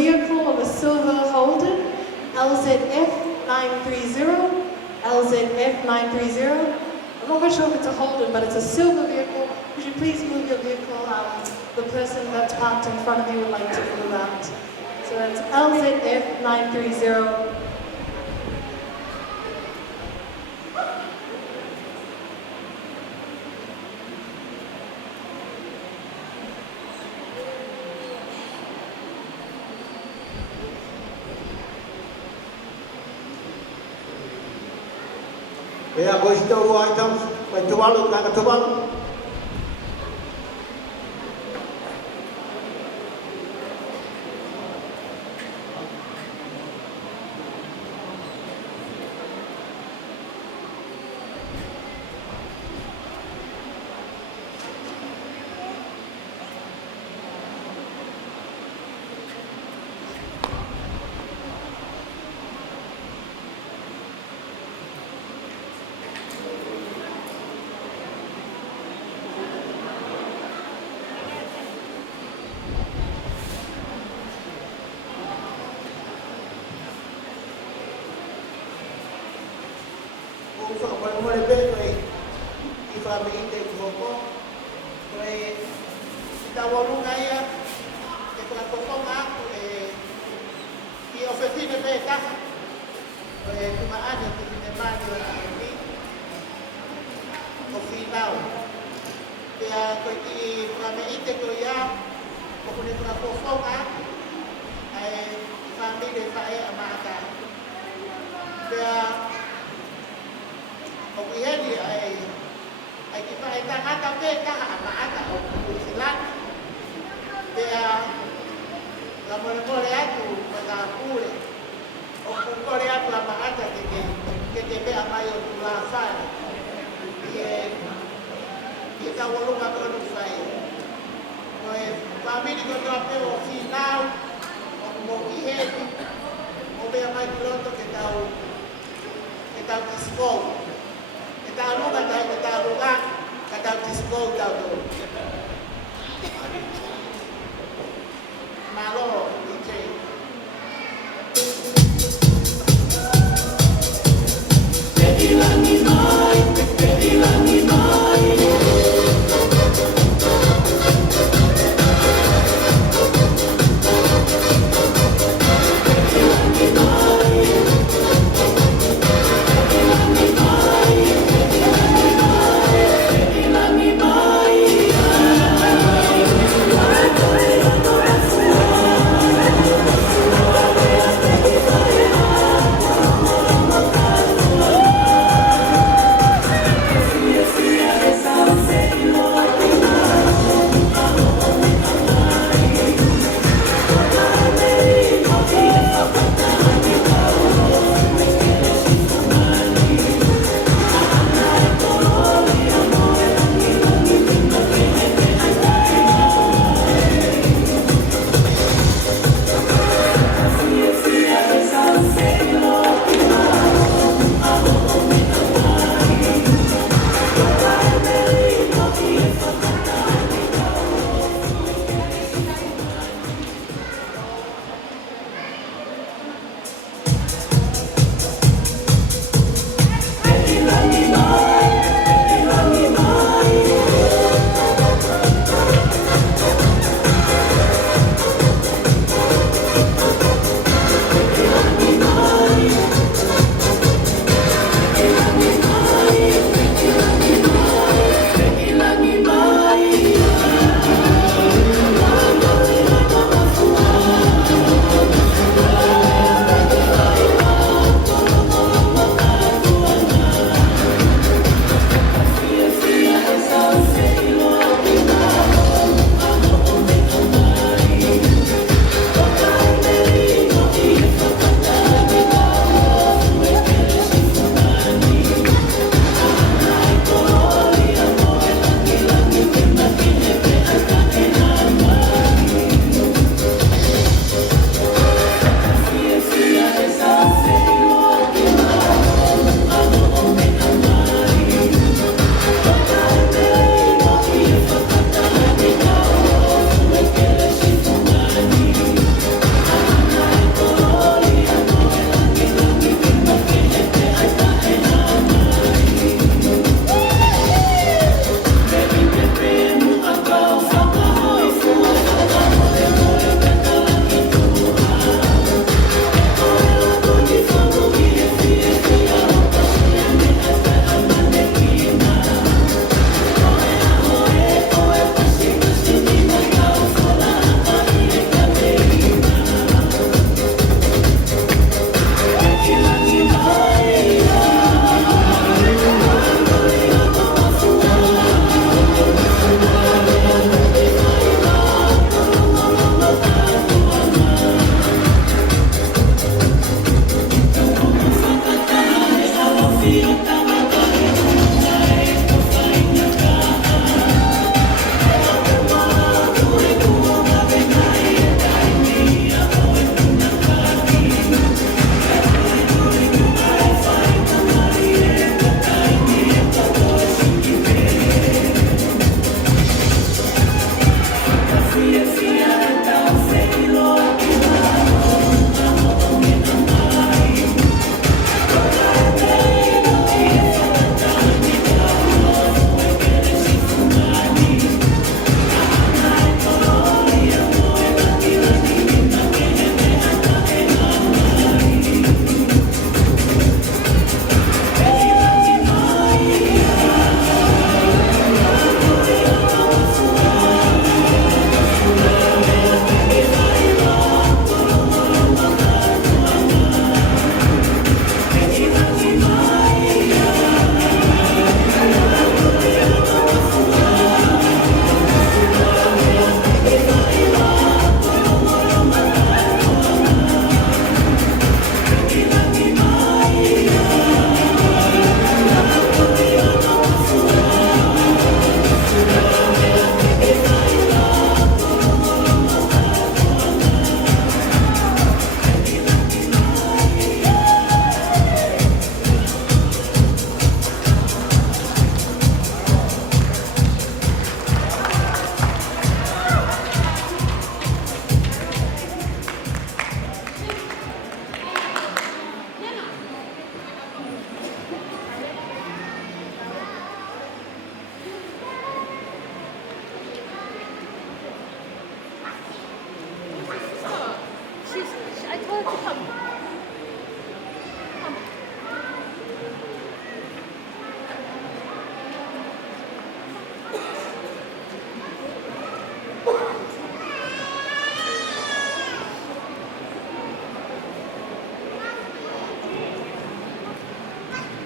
vehicle of a silver Holden, LZF930, LZF930. I'm not quite sure if it's a Holden, but it's a silver vehicle. Would you please move your vehicle? The person that's parked in front of you would like to move out. So that's LZF930. Kaya ako ito items, may tuwalo, nakatuwalo. Kung saan mo rin ay ipamiintay mo ko. Kaya itawalo nga yan. Kaya kung ako i-ofesine ba yung kasa. Kaya tumaan yung tiniman yung ofinaw. Kaya kung ipamiintay ko yan, kung ako nga, ay ipamiintay pa ay amata. Kaya kung iyan ay kita ay nakatabi kahaamaata o sila. Kaya laman-laman ito magkakuli. O kung kore ito amaata kitibi ang mayo tulasan. Kita walong ako ng sayo. Kaya family ko trape o sinaw o kung iyan o may amay piloto kita disco. Kita disco daw doon. Malo, DJ.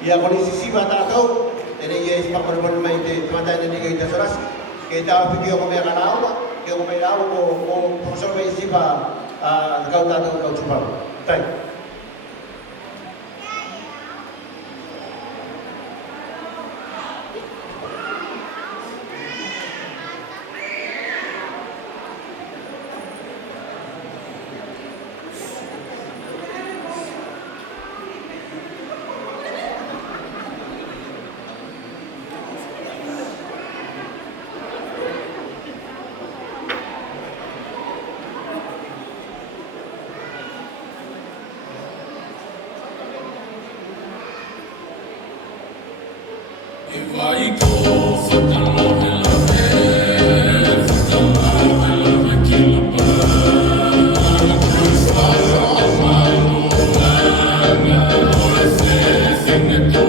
Ia koni sisi bata tau, ene ia ispa korban mai te mata ene ni kita soras. Kita pikir ko me kana au, ke ko me au ko profesor mai sipa kau ta kau cuba. Tai. If I go for the love and love it, for the love and love and kill a bird. Sing it to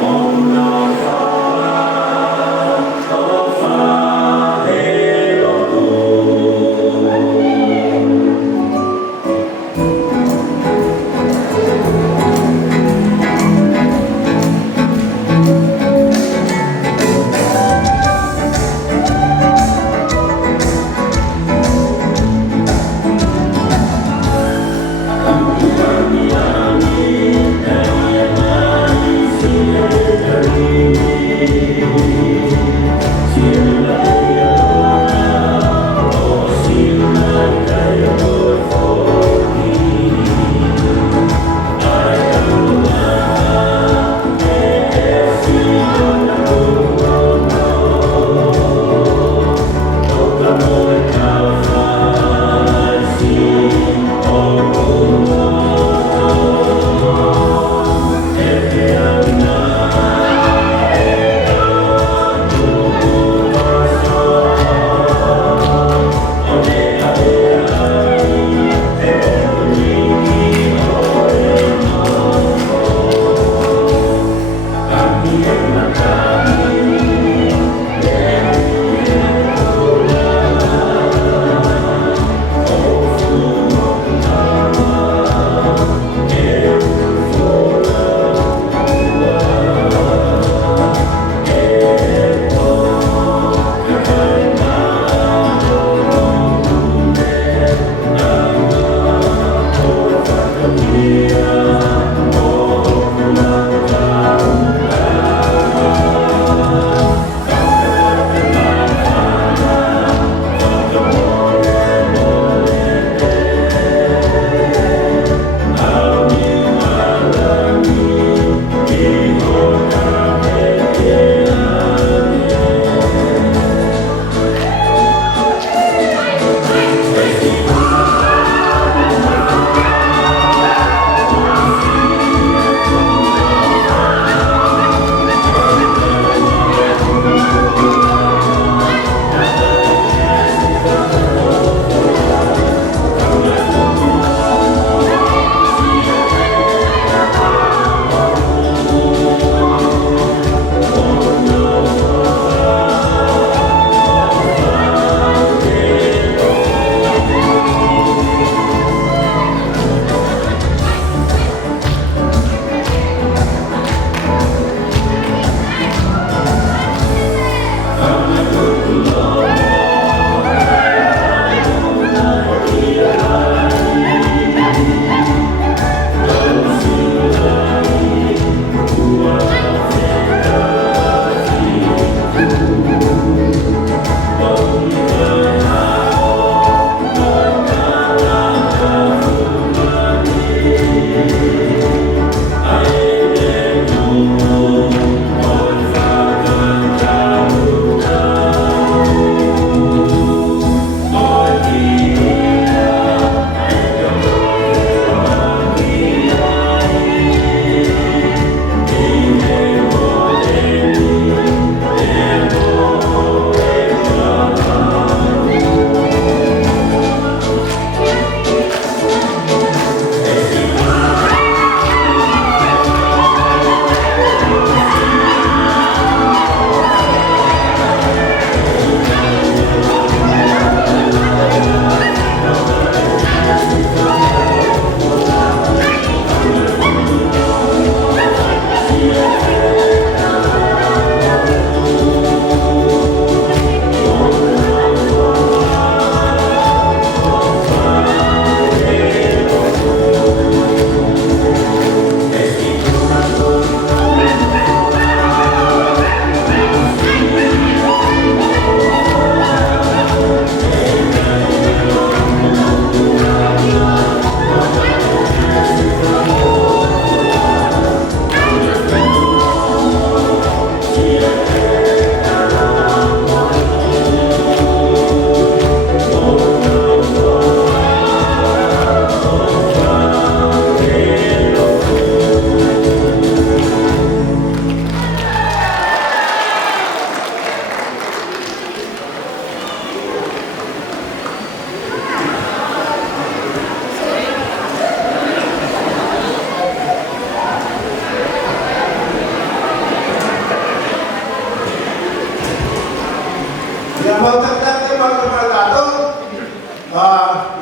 Oh no.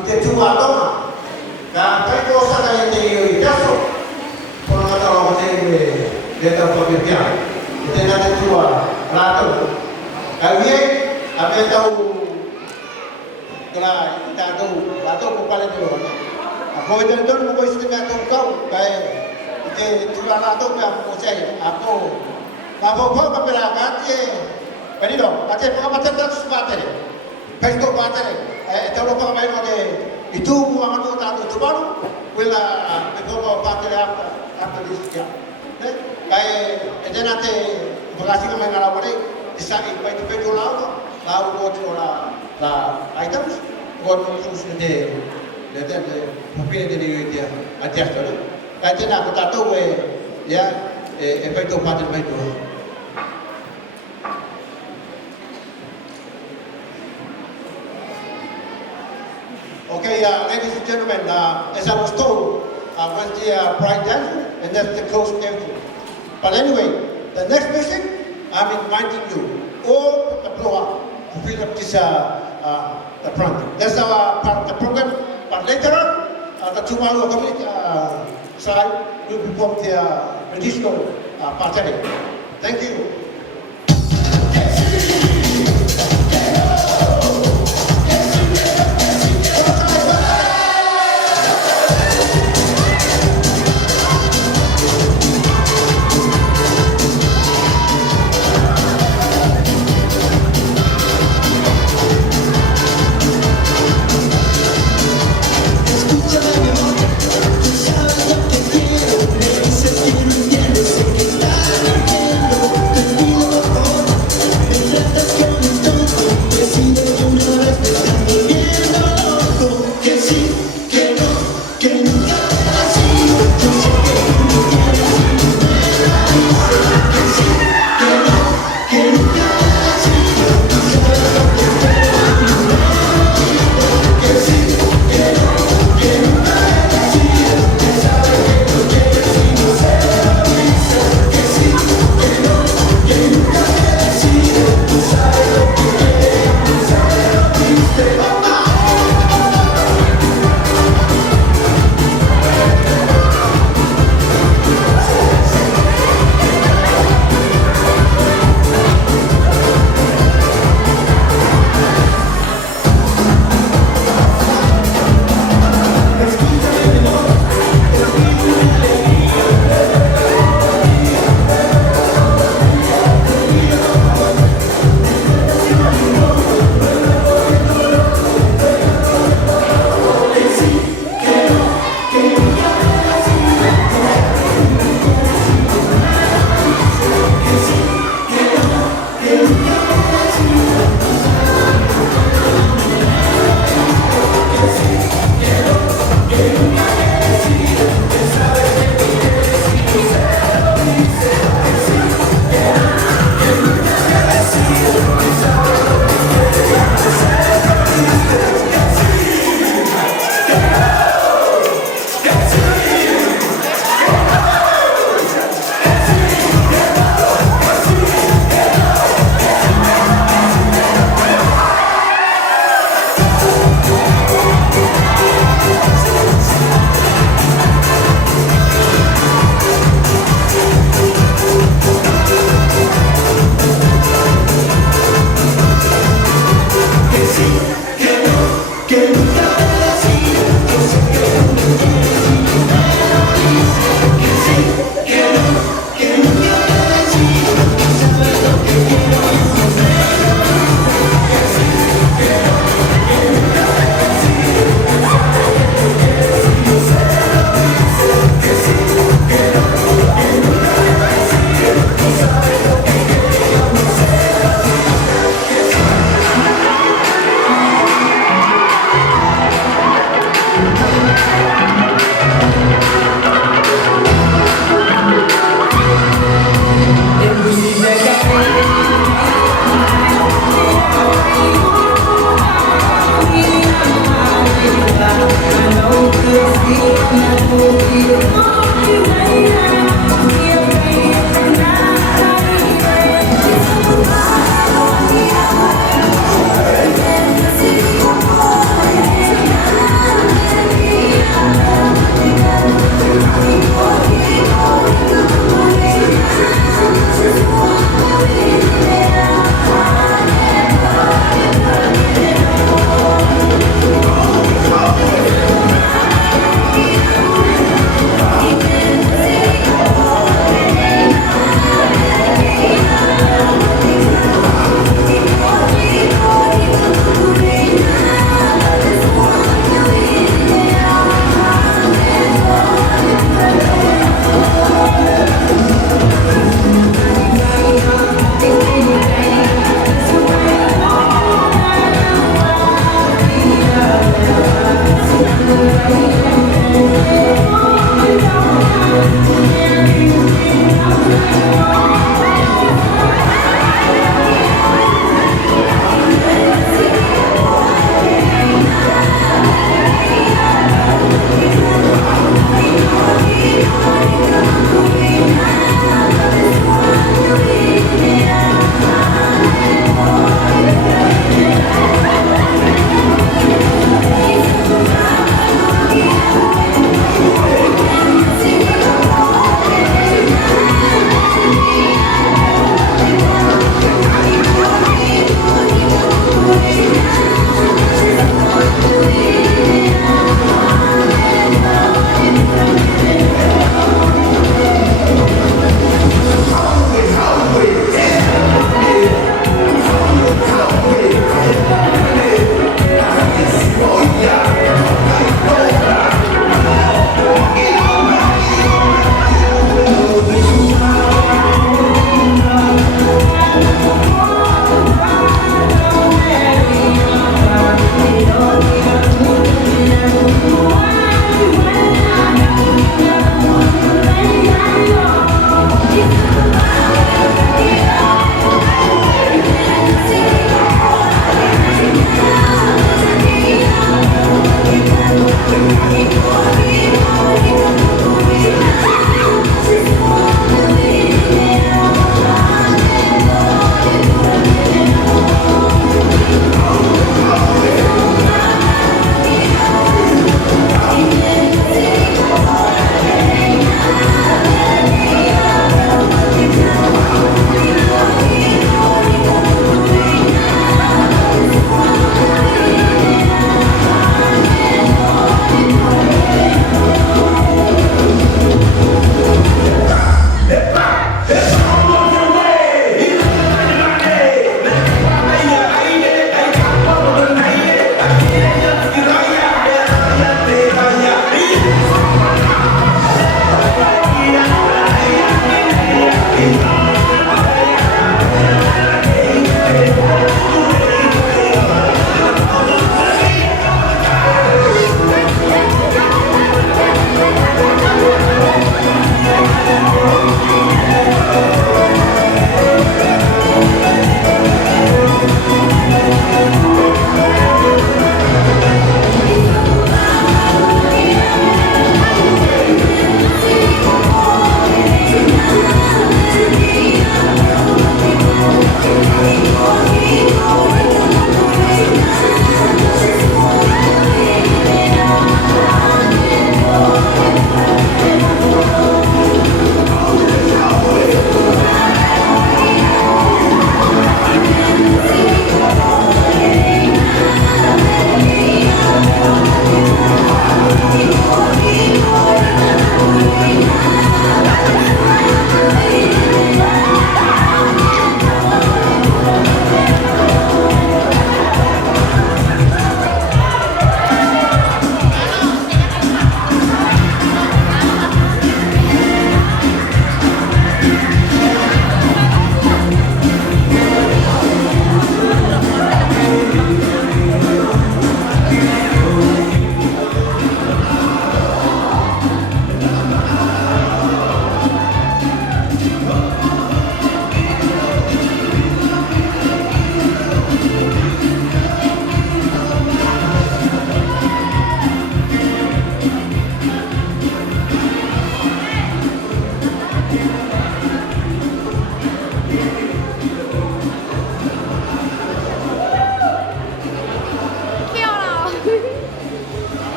ite tua tonga. Ka kai ko sa kai te i taso. Ko na ta o te le ta ko pe pia. Ite na te tua rato. Ka wie a me tau kala ta tu rato ko pale te lo. A ko te ton mo ko iste me to kau kai ite tua rato pe ko se ako. Ba ko ko pa pela ka te. Pedido, ate pa te ta su batere. Pesto batere. Te lo ko mai ko te itu mo ang tu ta tu baru. Wala pe ko batere after this ya. Kai edenate bagasi ko mai ngala wale isa ipai tu pe do lao ko tu la items ko tu su de papel de dia aja tu. Kai te na ko ta to we ya pe to batere mai tu. Okay, ladies and gentlemen, as I was told, was the pride dancer, and that's the close entry. But anyway, the next music, I'm inviting you all to blow up to fill up this the front. That's our part of the program. But later on, the Tuvalu community side will perform the traditional party. Thank you.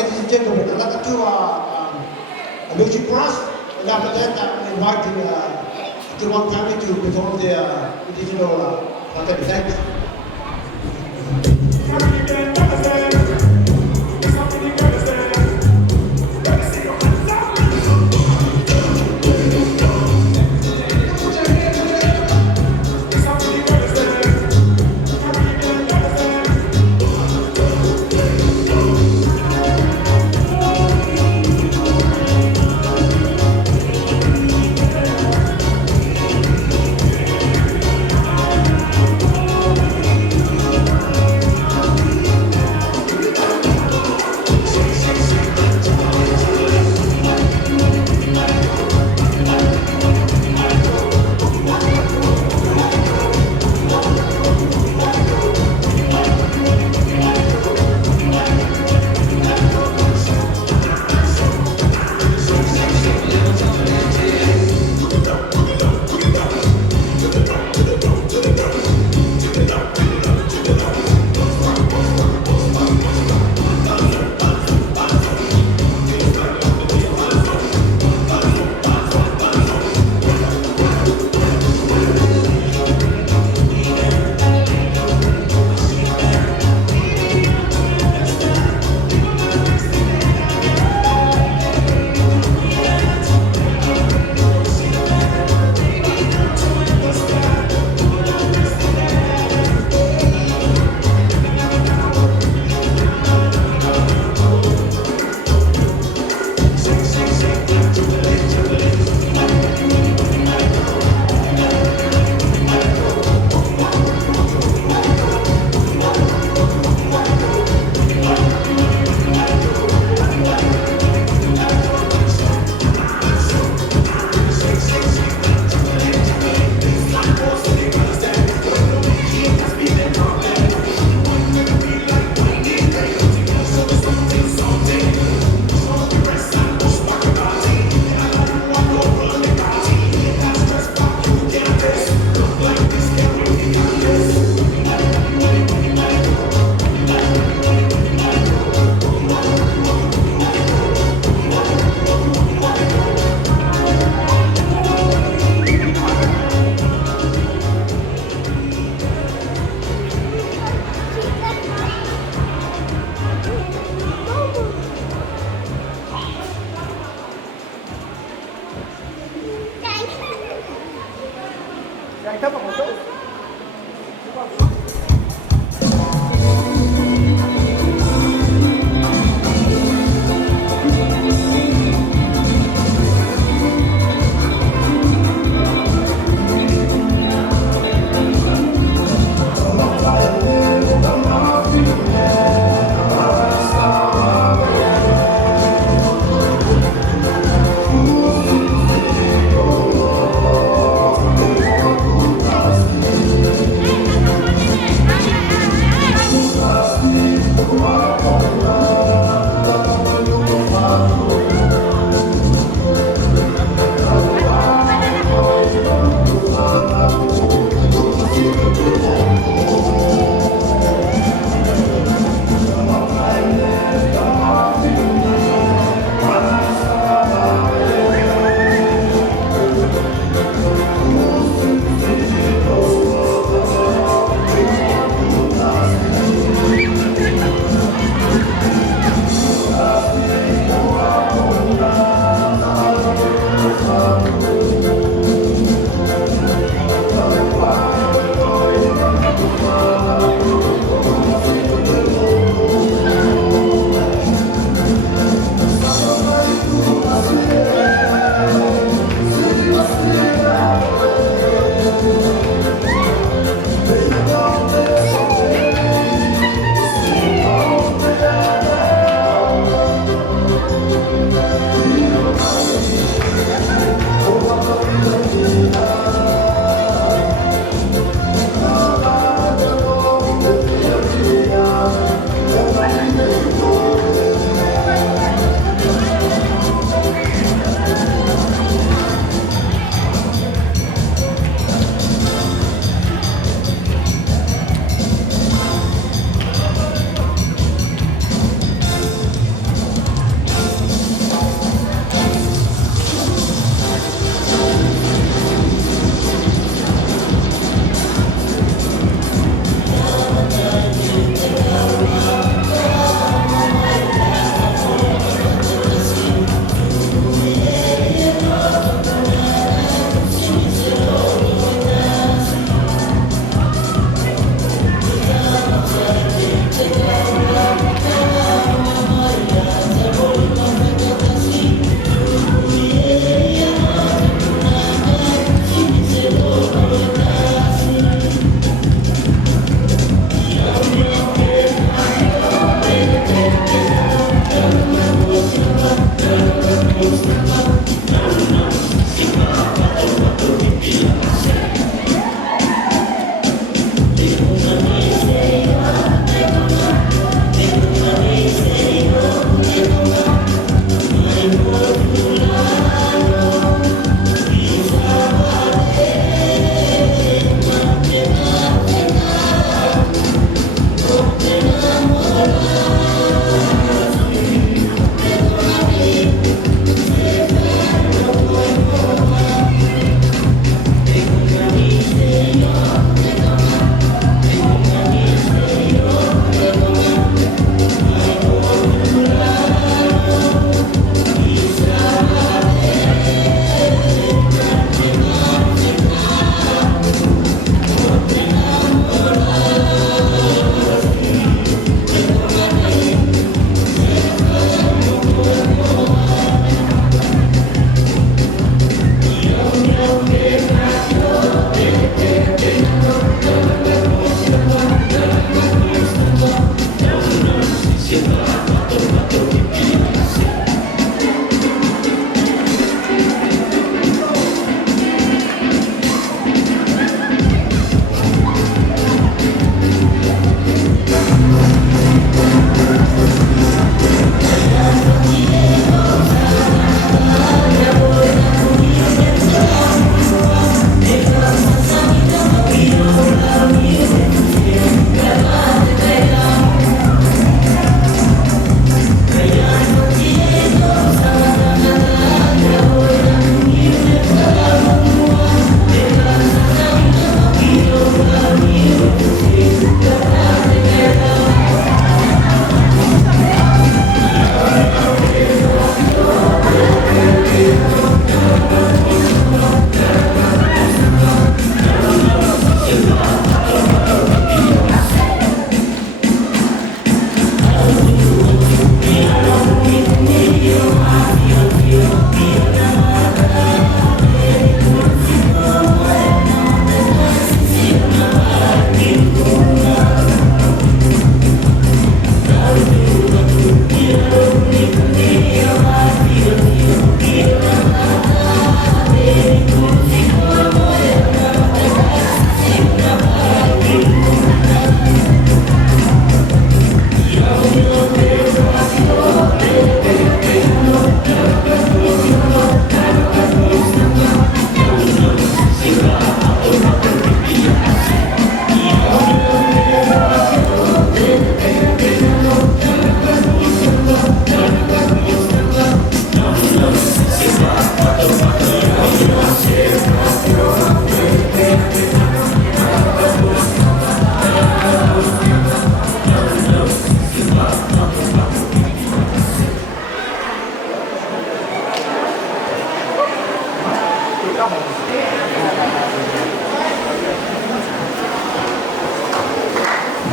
Ladies and gentlemen, I'd like to a music class, and after that, I'm inviting the one family to perform their traditional Thanks.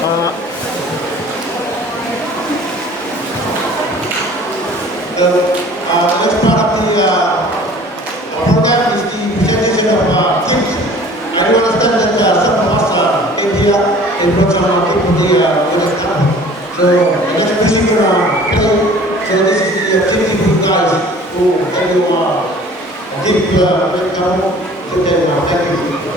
Next part of the program is the presentation of gifts. I do understand that some of us came here and brought some gift for the club. So the next music is going to play. So this is the opportunity for you guys who can you give welcome to them. Thank you.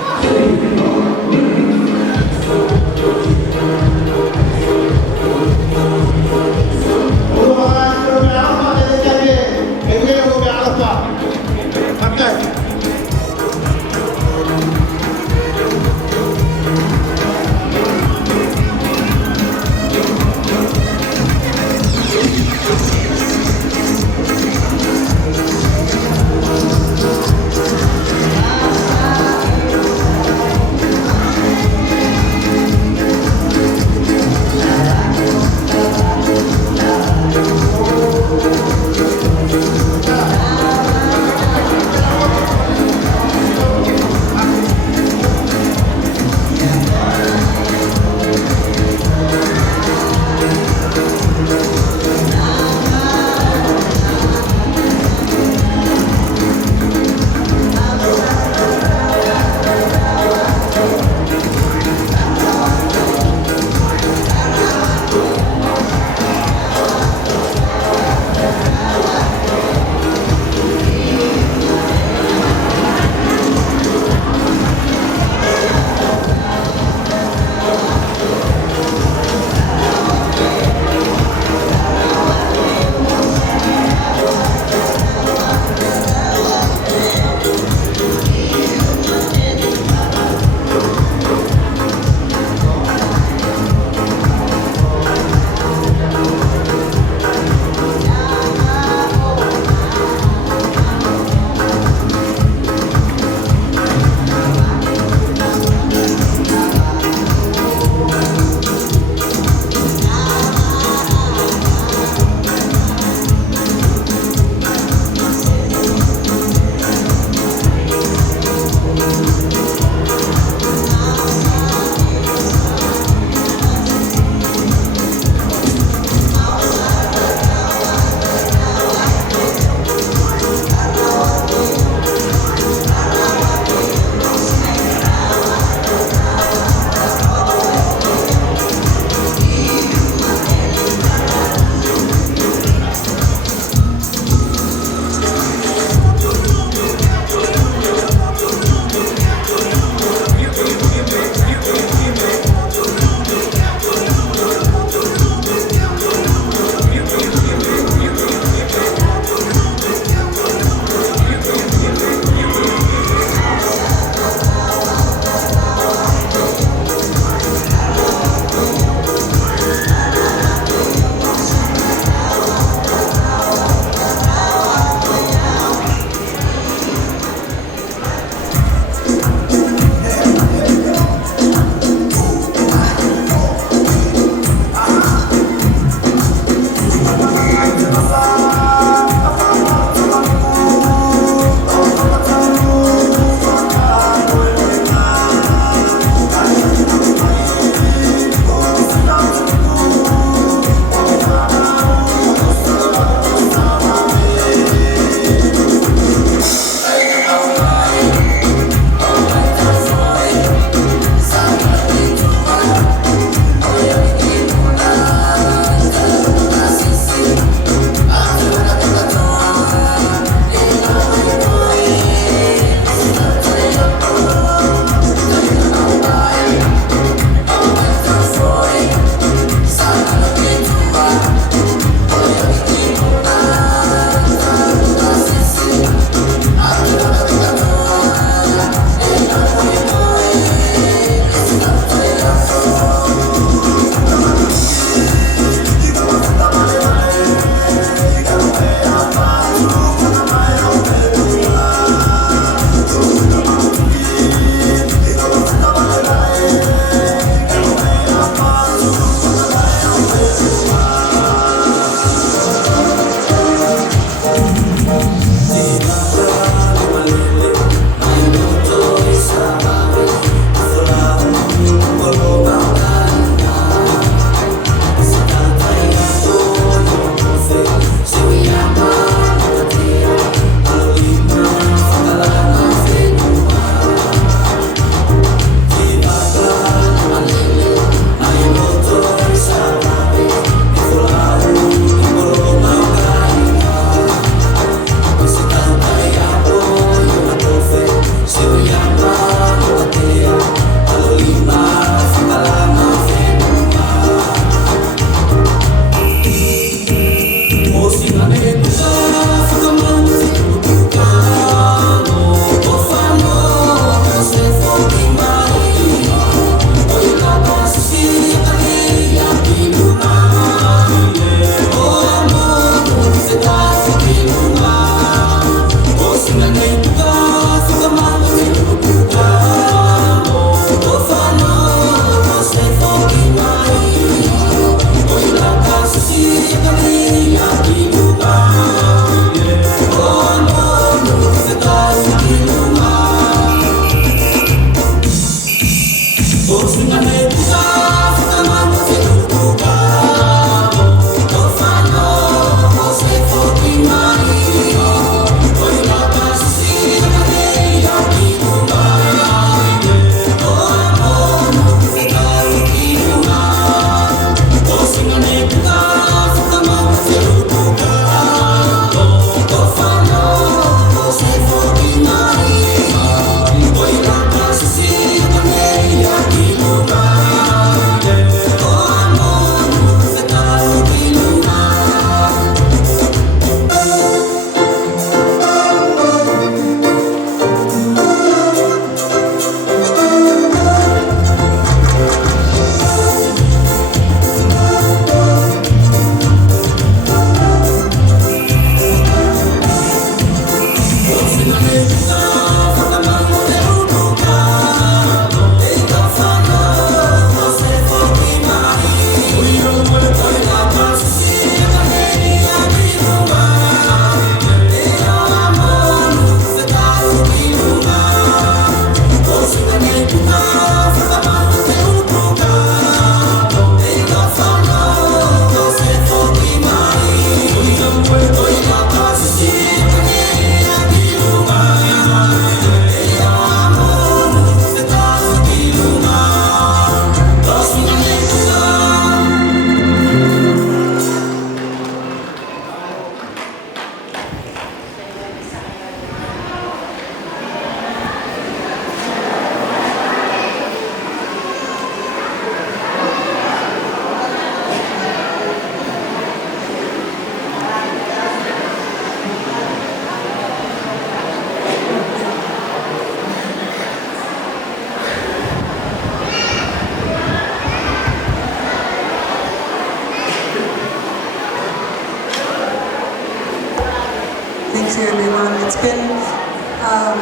you, everyone. It's been a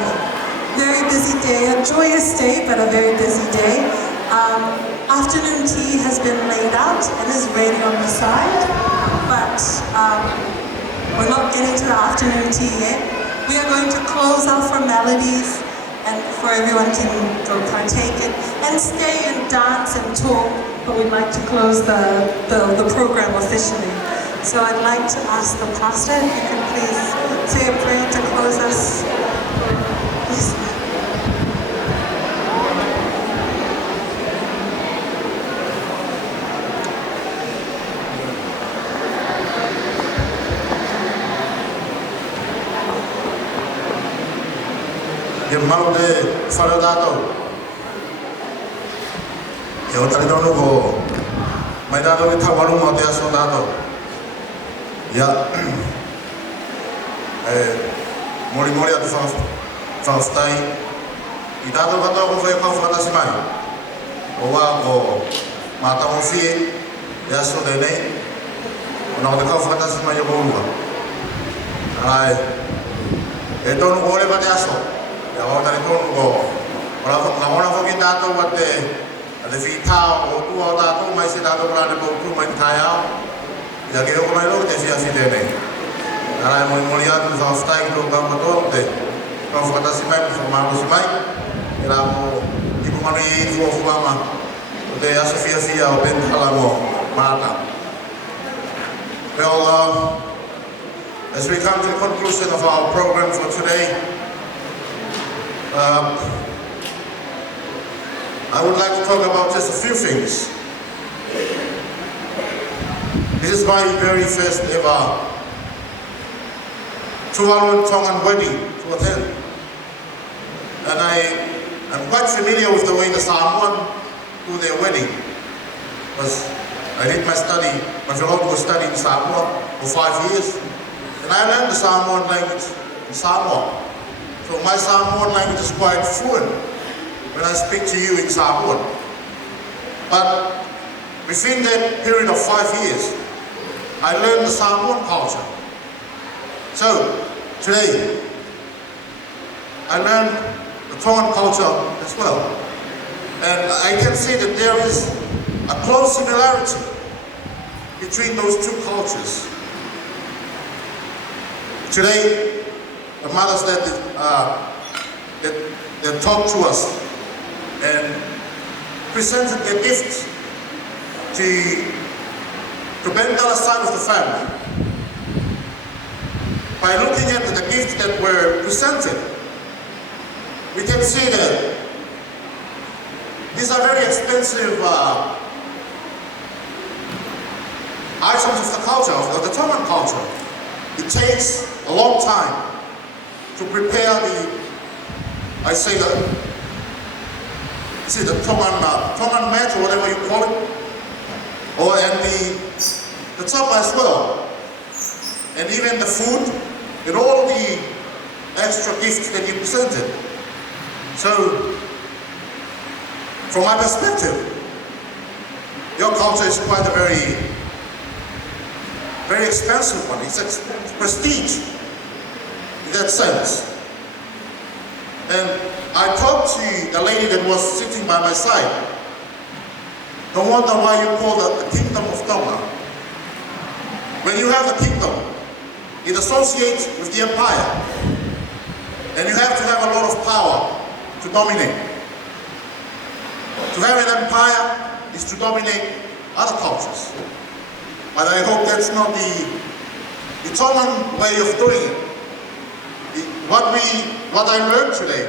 very busy day, a joyous day, but a very busy day. Afternoon tea has been laid out and is ready on the side, but we're not getting to the afternoon tea yet. We are going to close our formalities and before everyone can go partake it and stay and dance and talk, but we'd like to close the program officially. So I'd like to ask the pastor if you could please say a prayer to close us. Please. Yung malo de falo dato. Yung tali dono ko may dato kita walu mo te aso dato. Ya. Mori atu fa stai. I dato dato ko foi pa fa si mai. O wa ko mata mo fie ya so de nei. Ona de ka fa si mai yo ko. Ai. E dono ko le ba te aso. Ya ora ni kono ko ora fo ki dato wate ale fi ta o tu o dato mai se dato ora ko tu mai taia ya ke ko mai lo te fi asi tene ara mo atu fa stai to ka to te ka fo ta si mai fo ma si mai era mo ti ko mani fo mama te aso fi asi o ben hala mo mata. Well, as we come to the conclusion of our program for today, I would like to talk about just a few things. This is my very first ever Tuvalu Tongan wedding to attend. And I'm quite familiar with the way the Samoan do their wedding. Because I did my philosophy study in Samoa for 5 years. And I learned the Samoan language in Samoa. So my Samoan language is quite fluent when I speak to you in Samoan. But within that period of 5 years, I learned the Samoan culture. So today, I learned the Tongan culture as well. And I can see that there is a close similarity between those two cultures. Today, the mothers that talked to us and presented their gifts to Bendala's side of the family. By looking at the gifts that were presented, we can see that these are very expensive items of the culture, of the Tongan culture. It takes a long time to prepare the Tongan mat or whatever you call it, and the top as well, and even the food and all the extra gifts that you presented. So, from my perspective, your culture is quite a very, very expensive one. It's prestige in that sense. And I talked to the lady that was sitting by my side. Don't wonder why you call it the Kingdom of Tonga. When you have the kingdom, it associates with the empire. And you have to have a lot of power to dominate. To have an empire is to dominate other cultures. But I hope that's not the Tongan way of doing it. What I learned today,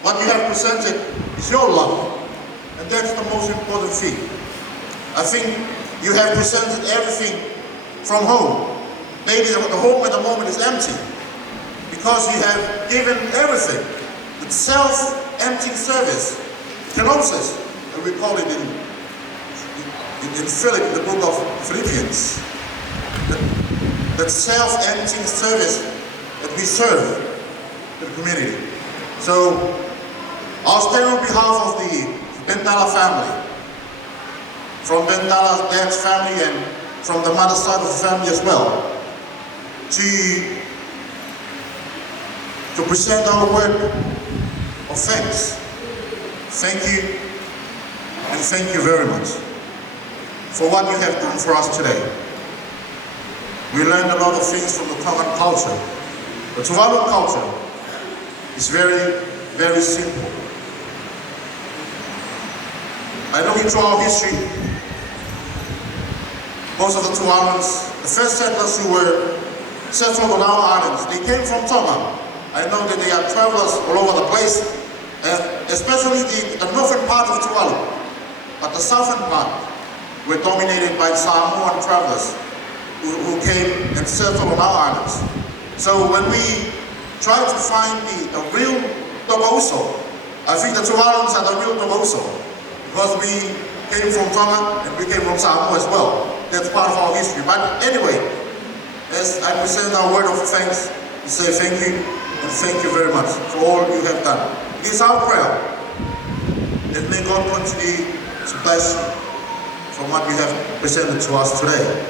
what you have presented is your love. And that's the most important thing. I think you have presented everything from home. Maybe the home at the moment is empty because you have given everything. The self-emptying service, kenosis, we call it in Philip, the book of Philippians. That self-emptying service that we serve the community. So I'll stand on behalf of the Bendala family, from Bendala's dad's family and from the mother's side of the family as well, to to present our word of thanks. Thank you, and thank you very much for what you have done for us today. We learned a lot of things from the Tongan culture. The Tuvalu culture is very, very simple. I look into our history. Most of the Tuvaluans, the first settlers who were settled on our islands, they came from Tonga. I know that they are travelers all over the place, especially the northern part of Tuvalu, but the southern part were dominated by Samoan travelers who came and settled on our islands. So when we try to find the real Togauso, I think the Tuvaluans are the real Togauso, because we came from Tonga and we came from Samoa as well. That's part of our history. But anyway, as I present our word of thanks, we say thank you and thank you very much for all you have done. It is our prayer that may God continue to bless you from what you have presented to us today.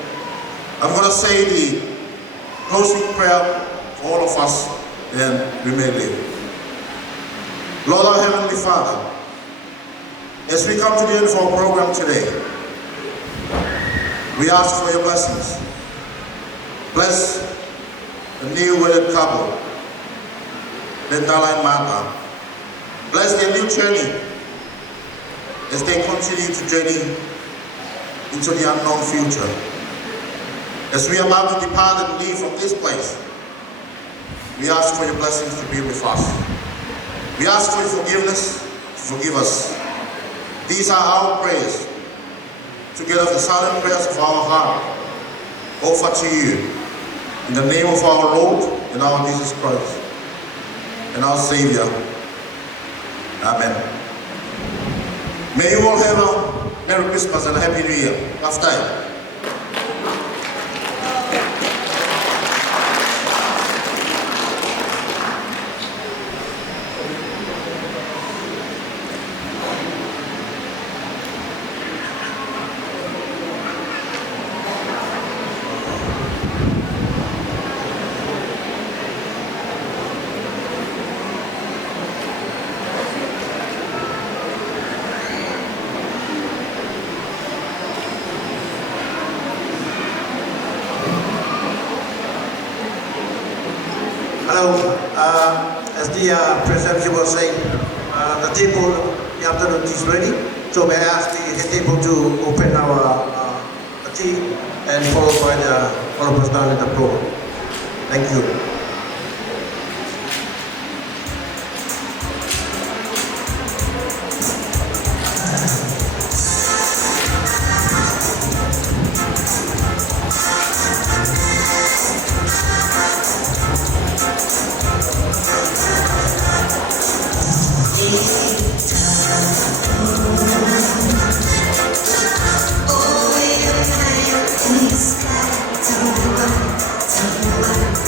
I'm going to say the closing prayer for all of us, and we may live. Lord, our Heavenly Father, as we come to the end of our program today, we ask for your blessings. Bless the new wedded couple, Lendala and Martha. Bless their new journey as they continue to journey into the unknown future. As we are about to depart and leave from this place, we ask for your blessings to be with us. We ask for your forgiveness, to forgive us. These are our prayers, together with the silent prayers of our heart, offered to you, in the name of our Lord and our Jesus Christ, and our Savior. Amen. May you all have a Merry Christmas and a Happy New Year. Love time. Hello, as the President was saying, the table, the afternoon tea is ready. So may I ask the table to open our tea and followed by the Honorable President in the program. Thank you.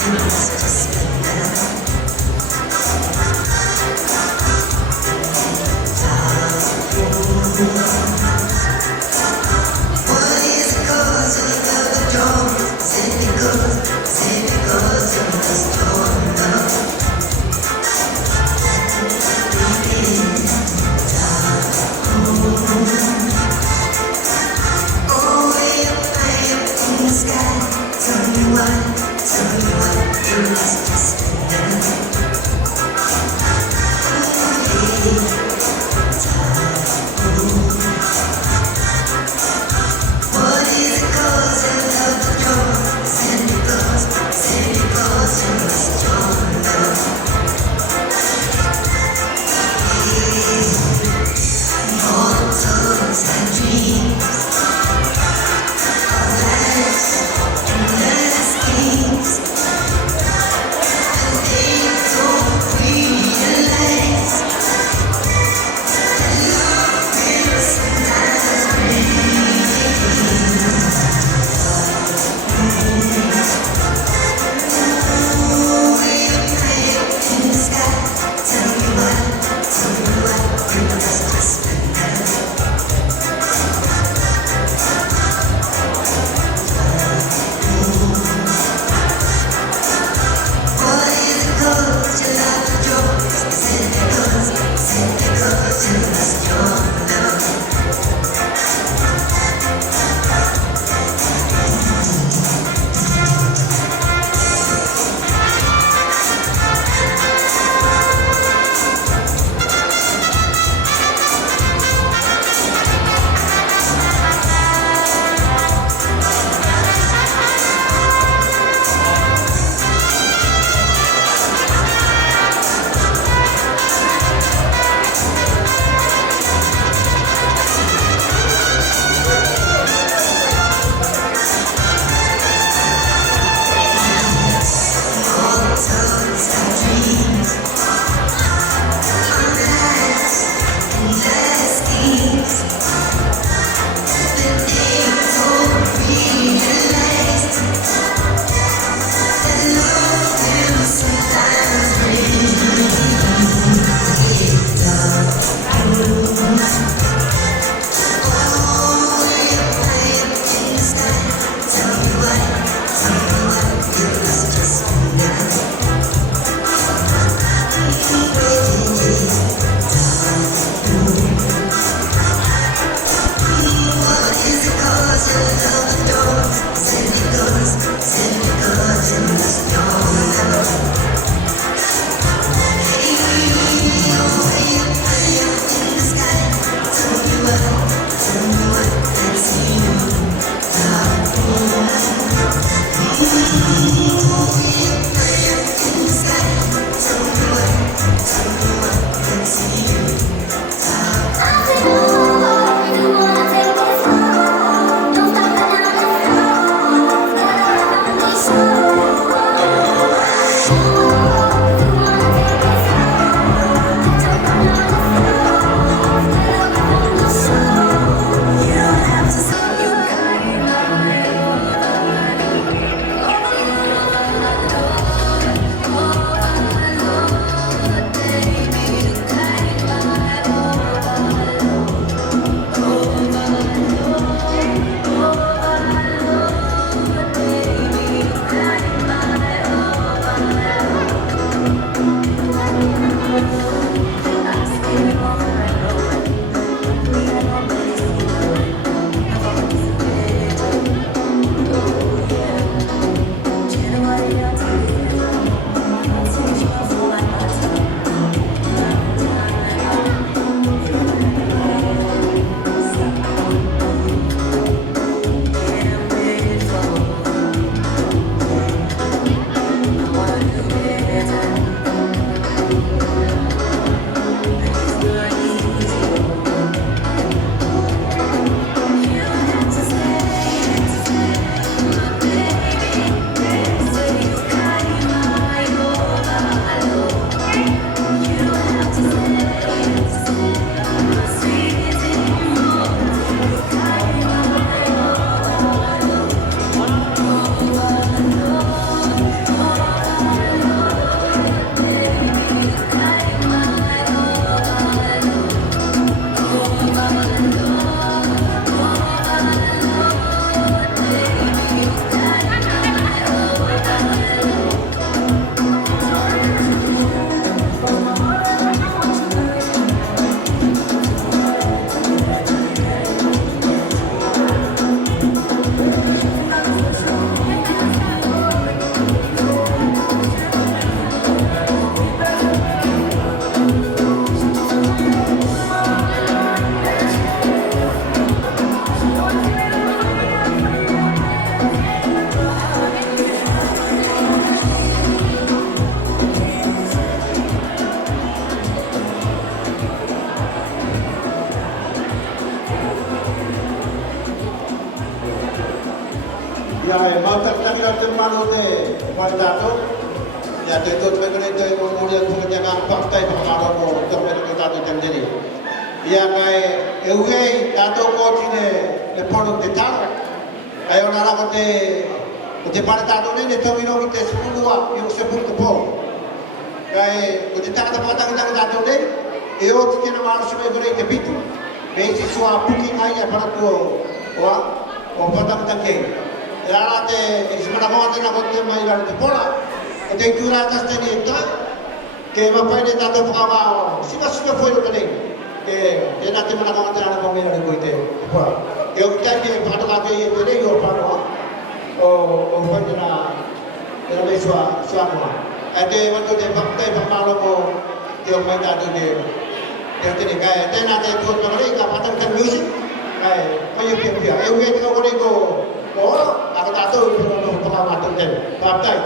Please, Ya, mau tak nak kata malu deh, mana tahu? Ya, itu sebenarnya itu kemudian pengerjaan partai pengaruh mo, jangan kita tahu jangan jadi. Ya, kaya euge tato ko cine le pono tetar. Kaya nara ko te para tato ne te mino te sepulua, yung sepul ko. Kaya ko te tato patang tato ne, eu te kena malu sube ko te bitu. Besi sua puki kaya para ko, o patang take. Ya, te semana mo te na ko te mai la te pola. Te cura atas te ni ta, que va para de tato pagao. Siapa foi lo que que nanti mana kau antara kau mera ni koite, apa? Yang kita ni pada kali ini ni yo pada, oh pada na besua siapa? Ada waktu dia pakai pemalu ko, dia main tadi dia, dia ni kaya, dia nanti ikut orang ni kapatan kan music, kaya, kau yang pia, yang kita kau ni ko, orang, aku tak tahu pun orang pengalaman tu kan, pakai.